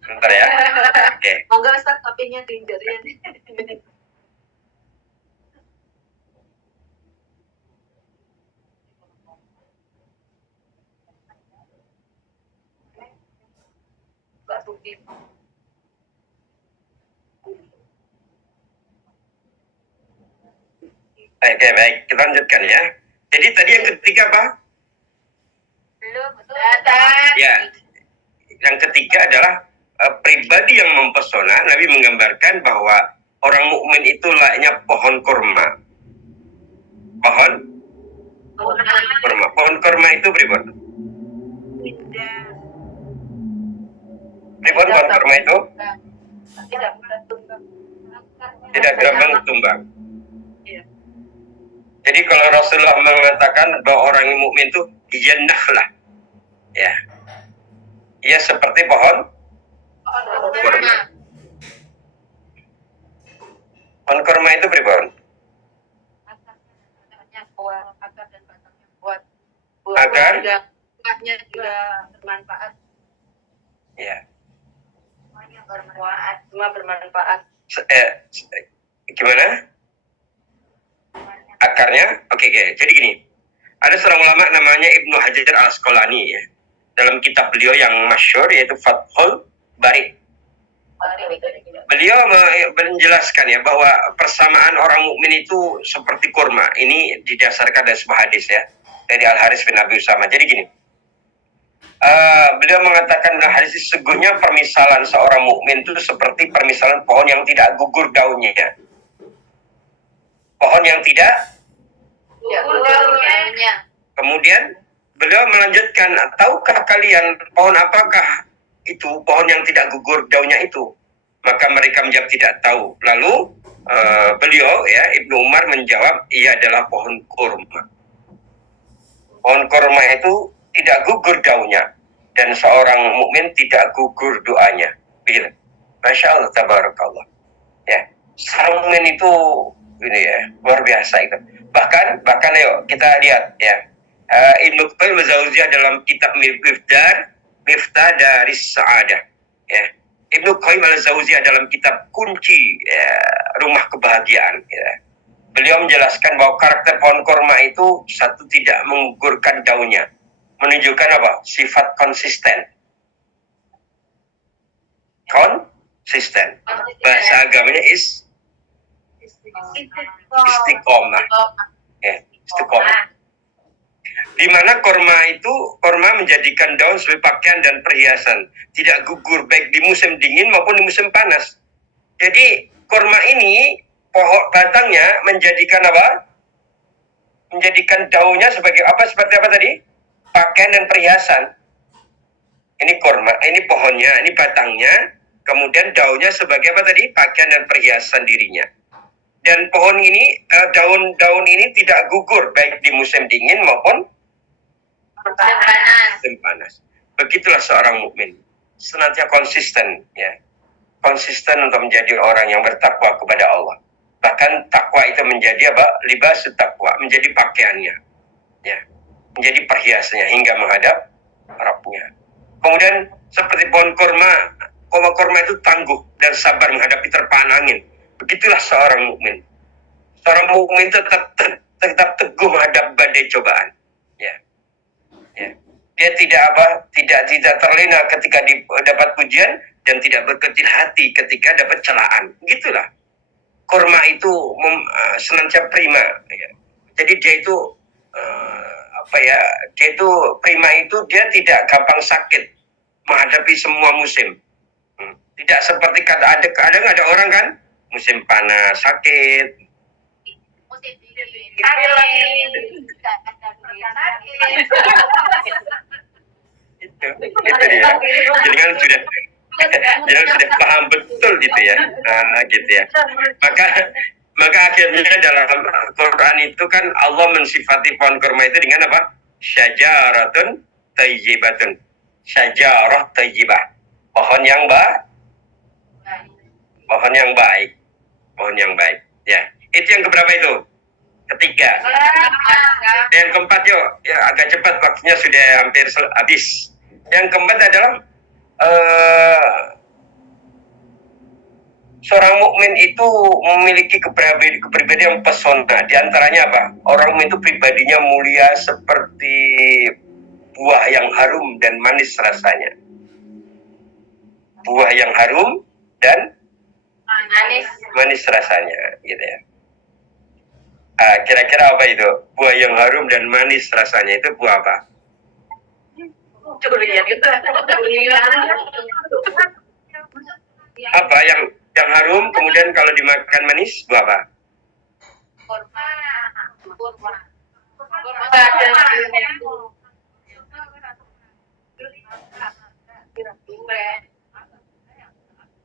Sebentar ya. Oke. Monggo Ustaz kopinya tindernya. Pak Suki. Baik, kita lanjutkan ya. Jadi tadi yang ketiga apa? Belum, Ya, yang ketiga adalah pribadi yang mempesona. Nabi menggambarkan bahwa orang mukmin itu layaknya pohon kurma. Pohon kurma itu pribon. Pribon pohon kurma itu tidak gampang tumbang. Jadi kalau Rasulullah mengatakan bahwa orang mukmin itu jannahlah, ya, ia seperti pohon kurma. Pohon kurma itu pribon. Akar dan batangnya kuat. Akar? Buahnya juga bermanfaat. Ya. Semua bermanfaat. Gimana? Oke. Jadi gini, ada seorang ulama namanya Ibnu Hajar al-Asqalani ya. Dalam kitab beliau yang masyhur yaitu Fathul Bari. Beliau menjelaskan ya bahwa persamaan orang mukmin itu seperti kurma. Ini didasarkan dari sebuah hadis ya dari Al Haris bin Abi Usama. Jadi gini, beliau mengatakan dalam hadis sesungguhnya permisalan seorang mukmin itu seperti permisalan pohon yang tidak gugur daunnya. Pohon yang tidak gugur daunnya. Kemudian beliau melanjutkan, tahukah kalian pohon apakah itu pohon yang tidak gugur daunnya itu? Maka mereka menjawab tidak tahu. Lalu beliau ya Ibnu Umar menjawab, ia adalah pohon kurma. Pohon kurma itu tidak gugur daunnya dan seorang mukmin tidak gugur doanya. Begitu. Masya Allah, tabarakallah. Ya, seorang mukmin itu ini ya luar biasa itu. Bahkan ayo kita lihat ya. Ibnu Qayyim al-Jauziyah dalam kitab Miftah dari Sa'adah ya. Ibnu Qayyim al-Jauziyah dalam kitab Kunci ya, Rumah Kebahagiaan ya. Beliau menjelaskan bahwa karakter pohon kurma itu satu tidak menggugurkan daunnya, menunjukkan apa? Sifat konsisten. Konsisten. Bahasa agamanya istiqomah. Ya, istiqomah. Di mana kurma menjadikan daun sebagai pakaian dan perhiasan, tidak gugur baik di musim dingin maupun di musim panas. Jadi kurma ini pohon batangnya menjadikan apa? Menjadikan daunnya sebagai apa? Seperti apa tadi? Pakaian dan perhiasan. Ini kurma, ini pohonnya, ini batangnya, kemudian daunnya sebagai apa tadi? Pakaian dan perhiasan dirinya. Dan pohon ini, daun ini tidak gugur baik di musim dingin maupun musim panas. Begitulah seorang mukmin, senantiasa konsisten, ya, konsisten untuk menjadi orang yang bertakwa kepada Allah. Bahkan takwa itu menjadi apa? Libas takwa, menjadi pakaiannya, ya, menjadi perhiasannya hingga menghadap Rabbnya. Kemudian seperti pohon kurma itu tangguh dan sabar menghadapi terpaan angin. Begitulah seorang mukmin. Seorang mukmin tetap teguh menghadap badai cobaan. Ya. Dia tidak terlena ketika dapat pujian dan tidak berkecil hati ketika dapat celaan. Gitulah. Kurma itu senantiasa prima. Ya. Jadi dia itu dia itu prima itu dia tidak gampang sakit menghadapi semua musim. Tidak seperti kadang ada orang kan musim panas sakit, musim dingin itu dia. Jadi kan sudah paham betul gitu ya. Nah, gitu ya. Maka akhirnya dalam Al-Quran itu kan Allah mensifati pohon kurma itu dengan apa? Syajaratun thayyibatun. Syajarah thayyibah. Pohon yang baik. Pohon yang baik. Ya. Itu yang keberapa itu? Ketiga. Yang keempat yuk. Ya, agak cepat waktunya sudah hampir habis. Yang keempat adalah seorang mukmin itu memiliki kepribadian yang pesona. Di antaranya apa? Orang mukmin itu pribadinya mulia seperti buah yang harum dan manis rasanya. Buah yang harum dan manis rasanya, gitu ya. Kira-kira apa itu? Buah yang harum dan manis rasanya itu buah apa? Apa yang harum kemudian kalau dimakan manis buah apa? Kurma.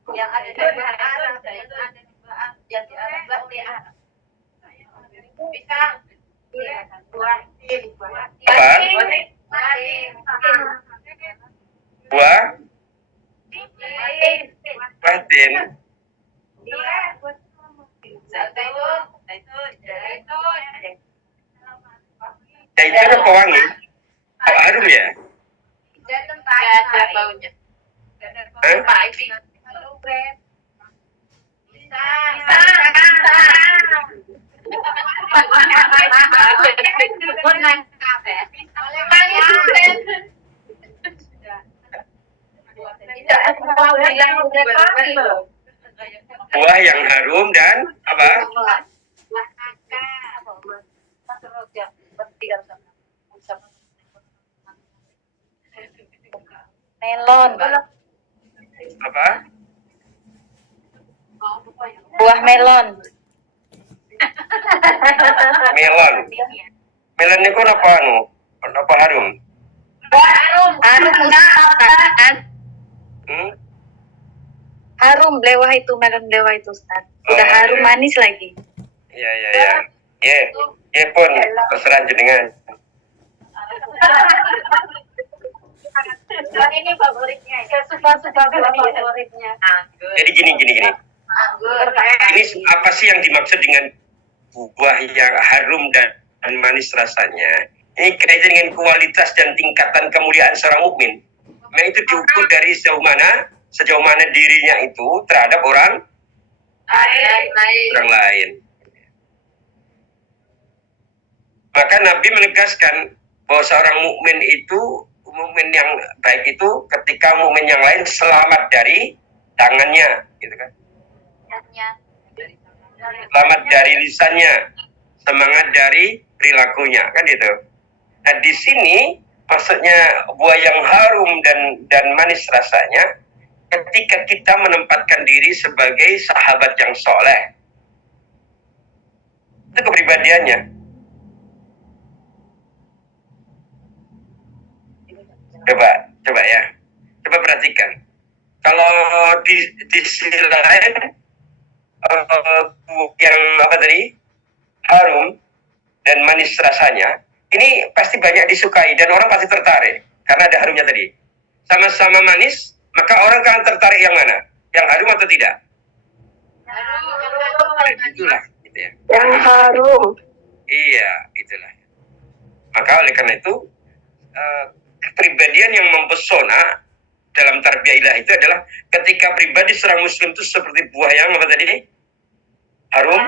Yang ada di Arab dan yang ada di Arab bisa buah batin. Zaitun apa wangi? Apa harum ya? Ada baunya. Buah yang harum dan apa? Melon. Apa? Buah melon. Melon. Melon itu apa anu? Apa harum? Harum Ustaz. Hmm? Harum belewah itu, melon belewah itu Ustaz. Udah Oh, harum iya. manis lagi. Iya. Ya pun terserah jenengan. Ini favoritnya. Suka-suka favoritnya. Jadi gini. Ini apa sih yang dimaksud dengan buah yang harum dan manis rasanya? Ini kaitan dengan kualitas dan tingkatan kemuliaan seorang mukmin. Nah, itu diukur dari sejauh mana dirinya itu terhadap orang lain. Maka Nabi menegaskan bahwa seorang mukmin yang baik itu ketika mukmin yang lain selamat dari tangannya, gitu kan? Selamat dari lisannya, semangat dari perilakunya, kan gitu. Nah di sini maksudnya buah yang harum dan manis rasanya ketika kita menempatkan diri sebagai sahabat yang soleh, itu kepribadiannya. Coba ya, coba perhatikan. Kalau di sisi lain yang apa tadi harum dan manis rasanya ini pasti banyak disukai dan orang pasti tertarik karena ada harumnya tadi. Sama-sama manis, maka orang akan tertarik yang mana? Yang harum atau tidak? Itulah, gitu ya. Yang harum. Iya, itulah. Maka oleh karena itu kepribadian yang mempesona dalam tarbiyah ilah itu adalah ketika pribadi seorang muslim itu seperti buah yang apa tadi? Harum.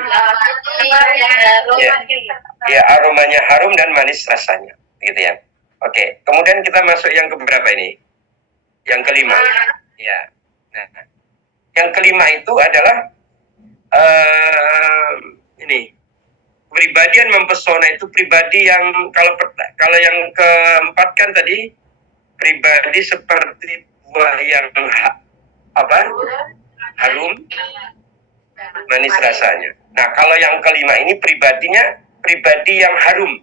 Ya, aromanya harum dan manis rasanya, gitu ya. Oke, kemudian kita masuk yang keberapa ini? Yang kelima. Ya. Nah, yang kelima itu adalah ini. Kepribadian mempesona itu pribadi yang kalau yang keempat kan tadi pribadi seperti buah yang harum manis rasanya. Nah kalau yang kelima ini pribadinya pribadi yang harum,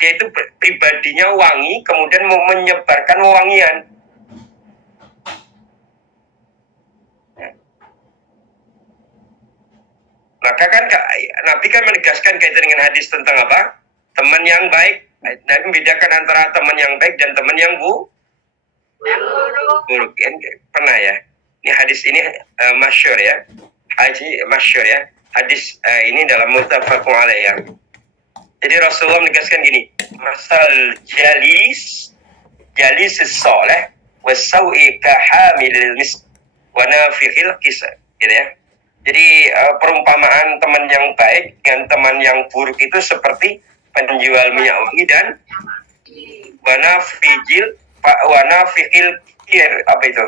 dia itu pribadinya wangi kemudian mau menyebarkan wewangian. Maka kan Nabi kan menegaskan kaitan dengan hadis tentang apa? Teman yang baik. Nabi membedakan antara teman yang baik dan teman yang buruk. Pernah ya? Ini hadis ini masyhur ya. Masyhur ya. Hadis ini dalam muttafaqun alaih ya. Jadi Rasulullah menegaskan gini, masal jalis salih wasawi kahamilil misk wa nafikhil qisa, gitu ya. Jadi perumpamaan teman yang baik dengan teman yang buruk itu seperti penjual minyak wangi dan wanafikil kir, apa itu?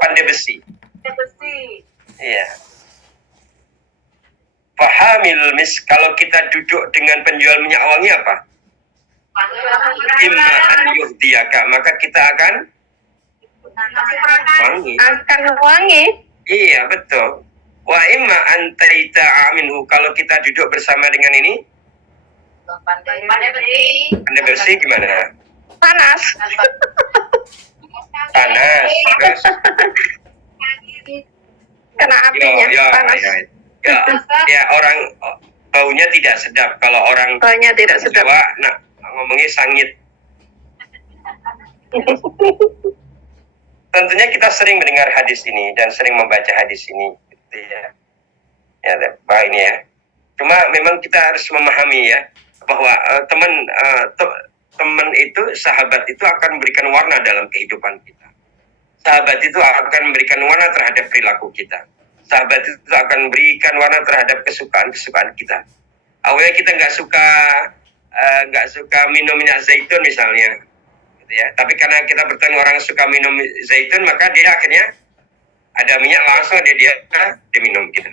Pandai besi. Iya. Fahamil mis, kalau kita duduk dengan penjual minyak wangi apa? Imma an yuhdiyaka, maka kita akan wangi. Iya, betul. Wa imma an taita'a minhu, kalau kita duduk bersama dengan ini pandai bersih gimana? Panas. Terus Kena apinya. Panas. Ya orang baunya tidak sedap kalau orang Baunya tidak sedap. Jawa, nah ngomongnya sangit. Tentunya kita sering mendengar hadis ini dan sering membaca hadis ini, gitu ya. Ya, Pak ini ya. Cuma memang kita harus memahami ya bahwa teman itu, sahabat itu akan memberikan warna dalam kehidupan kita. Sahabat itu akan memberikan warna terhadap perilaku kita. sahabat itu akan berikan warna terhadap kesukaan-kesukaan kita. Awalnya kita nggak suka minum minyak zaitun misalnya, gitu ya. Tapi karena kita bertemu orang suka minum zaitun, maka dia akhirnya ada minyak langsung dia minum gitu.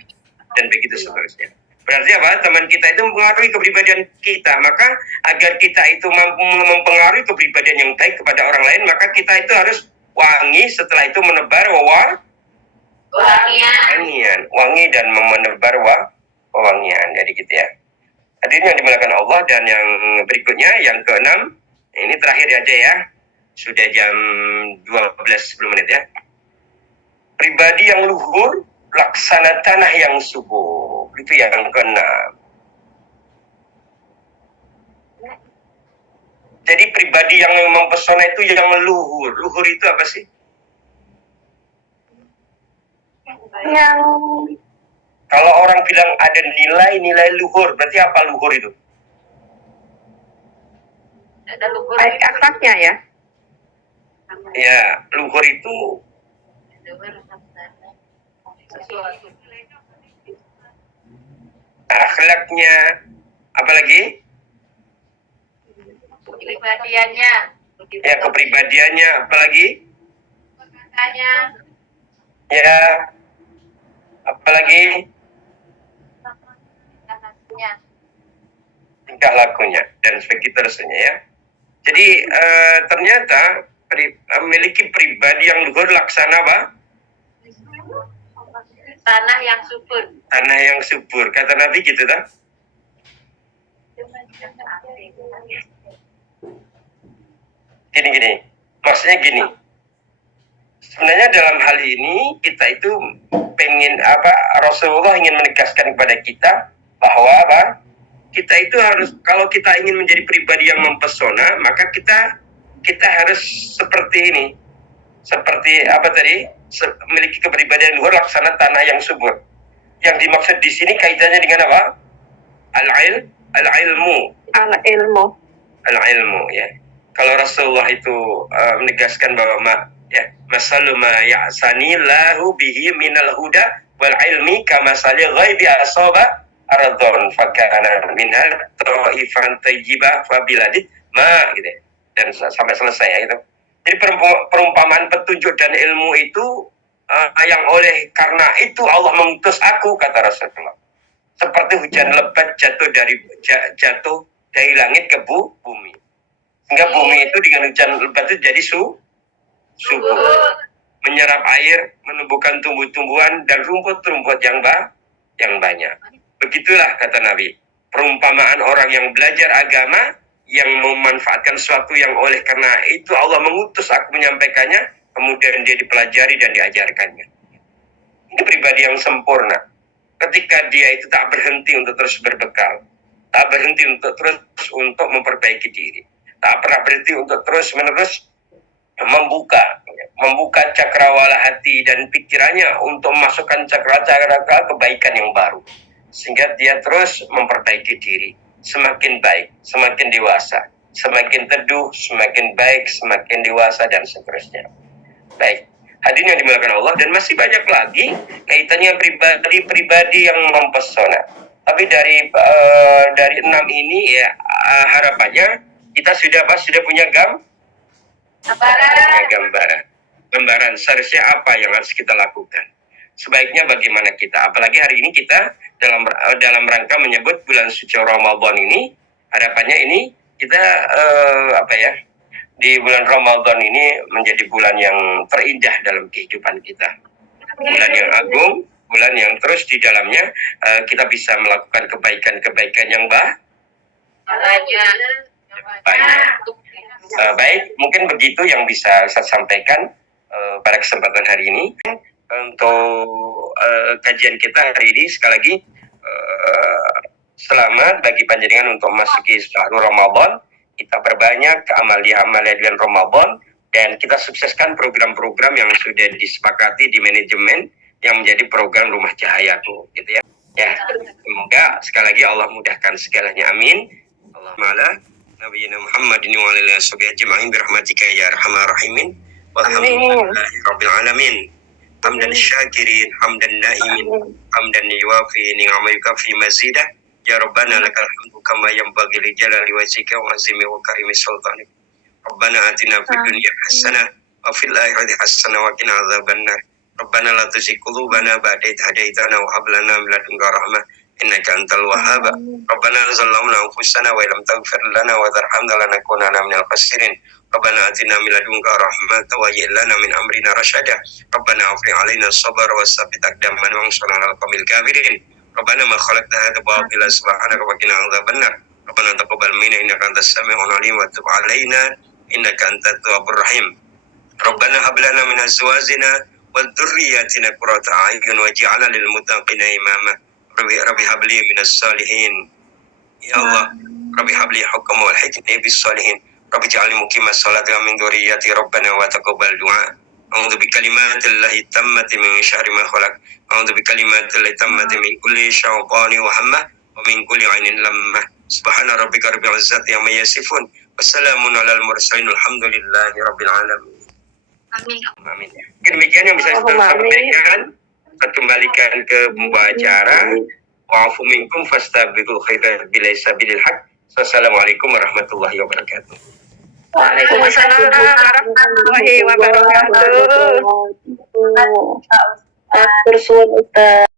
Dan begitu seterusnya. Berarti apa? Teman kita itu mempengaruhi kepribadian kita. Maka agar kita itu mampu mempengaruhi kepribadian yang baik kepada orang lain, maka kita itu harus wangi, setelah itu menebar wangi dan menebar wewangian. Jadi gitu ya. Hadirin yang dimuliakan Allah, dan yang berikutnya yang keenam, ini terakhir aja ya. Sudah jam 12 menit ya. Pribadi yang luhur laksana tanah yang subur. Itu yang keenam. Jadi pribadi yang mempesona itu yang luhur. Luhur itu apa sih? Yang Kalau orang bilang ada nilai luhur, berarti apa luhur itu? Ada luhur. baik akhlaknya ya. Ya, luhur itu Sesuatu. akhlaknya, apalagi? Kepribadiannya. Ya, kepribadiannya, apalagi? Perkataannya. Ya, apalagi? Tingkah lakunya dan seterusnya ya. Jadi ternyata memiliki pribadi yang luhur laksana apa? Tanah yang subur. Tanah yang subur. Kata Nabi gitu kan? Gini. Maksudnya gini. Sebenarnya dalam hal ini kita itu pengen Rasulullah ingin menegaskan kepada kita bahwa kita itu harus, kalau kita ingin menjadi pribadi yang mempesona, maka kita harus seperti ini. Seperti apa tadi? Memiliki kepribadian luhur laksana tanah yang subur. Yang dimaksud di sini kaitannya dengan apa? Al-ilmu. Al-ilmu ya. Kalau Rasulullah itu menegaskan bahwa masalu ma ya'sani lahu bihi minal huda wal ilmi kamasali ghaibi asaba aradhon fakana minal ta'ifan tayyibah fabiladid gitu ya. Dan sampai selesai ya itu. Jadi perumpamaan petunjuk dan ilmu itu yang oleh karena itu Allah mengutus aku, kata Rasulullah. Seperti hujan lebat jatuh dari langit ke bumi. Sehingga bumi itu dengan hujan lebat itu jadi subur. Menyerap air, menumbuhkan tumbuh-tumbuhan dan rumput-rumput yang banyak. Begitulah kata Nabi. Perumpamaan orang yang belajar agama, yang memanfaatkan sesuatu yang oleh karena itu Allah mengutus aku menyampaikannya, kemudian dia dipelajari dan diajarkannya. Ini pribadi yang sempurna. Ketika dia itu tak berhenti untuk terus berbekal, tak berhenti untuk terus untuk memperbaiki diri, tak pernah berhenti untuk terus-menerus membuka cakrawala hati dan pikirannya untuk memasukkan cakra-cakra kebaikan yang baru, sehingga dia terus memperbaiki diri, semakin baik, semakin dewasa, semakin teduh, semakin baik, semakin dewasa dan seterusnya. Baik, hadirin yang dimuliakan Allah, dan masih banyak lagi kaitannya pribadi yang mempesona. Tapi dari 6 ini ya harapannya kita sudah punya gambaran seharusnya apa yang harus kita lakukan. Sebaiknya bagaimana kita, apalagi hari ini kita dalam rangka menyebut bulan suci Ramadan ini, harapannya ini kita di bulan Ramadan ini menjadi bulan yang terindah dalam kehidupan kita. Bulan yang agung, bulan yang terus di dalamnya kita bisa melakukan kebaikan-kebaikan yang banyak. Baik, mungkin begitu yang bisa saya sampaikan pada kesempatan hari ini. Untuk kajian kita hari ini, sekali lagi selamat bagi panjenengan untuk memasuki syahrul Ramadan. Kita perbanyak amalia-amalia bulan Ramadan, dan kita sukseskan program-program yang sudah disepakati di manajemen yang menjadi program Rumah Cahayaku, gitu ya. Ya, semoga sekali lagi Allah mudahkan segalanya. Amin. Allahumma Nabiyina Muhammadin wa alihi washabihi ajma'in birahmatika ya arhamar rahimin. Walhamdulillahi rabbil alamin. حمدا الشاكرين حمدا النائمين حمدا يوافي نعمه يكفي مزيدا يا ربنا لك الحمد كما ينبغي لجلال وجهك وعظيم وكريم سلطانك ربنا آتنا في الدنيا حسنة وفي الآخرة حسنة وقنا عذاب النار ربنا لا تزغ قلوبنا بعد إذ هديتنا وهب لنا من لدنك رحمة إنك أنت الوهاب ربنا ظلمنا أنفسنا وإن لم تغفر لنا وترحمنا لنكونن من الخاسرين ربنا آتنا من لدنك رحمة وهيئ لنا من أمرنا رشدا ربنا أفرغ علينا الصبر وثبت أقدامنا وانصرنا على القوم الكافرين ربنا ما خلقت هذا باطلا سبحانك وقنا عذاب النار ربنا تقبل منا إنك أنت السميع العليم وتب علينا إنك أنت التواب الرحيم ربنا هب لنا من أزواجنا وذرياتنا قرة أعين واجعلنا للمتقين إماما ربي هب لي من الصالحين يا الله ربي هب لي حكما والحكمة بالصالحين ربي اجعلني مقيم الصلاة ومن ذريتي ربنا وتقبل دعاء أعوذ بكلمات الله التامة من شر ما خلق أعوذ بكلمات الله التامة من كل شيطان وهمة ومن كل عين لمة سبحان ربك رب العزة عما يصفون والسلام على المرسلين الحمد لله رب العالمين. Amin. Demikian yang bisa saya sampaikan. Saya kembalikan ke pembawa acara. Wa'afu minkum fastabiqul khairat bilai sabilil haq. Wassalamualaikum warahmatullahi wabarakatuh. Waalaikumsalam warahmatullahi wabarakatuh. Atur suwun Ustaz.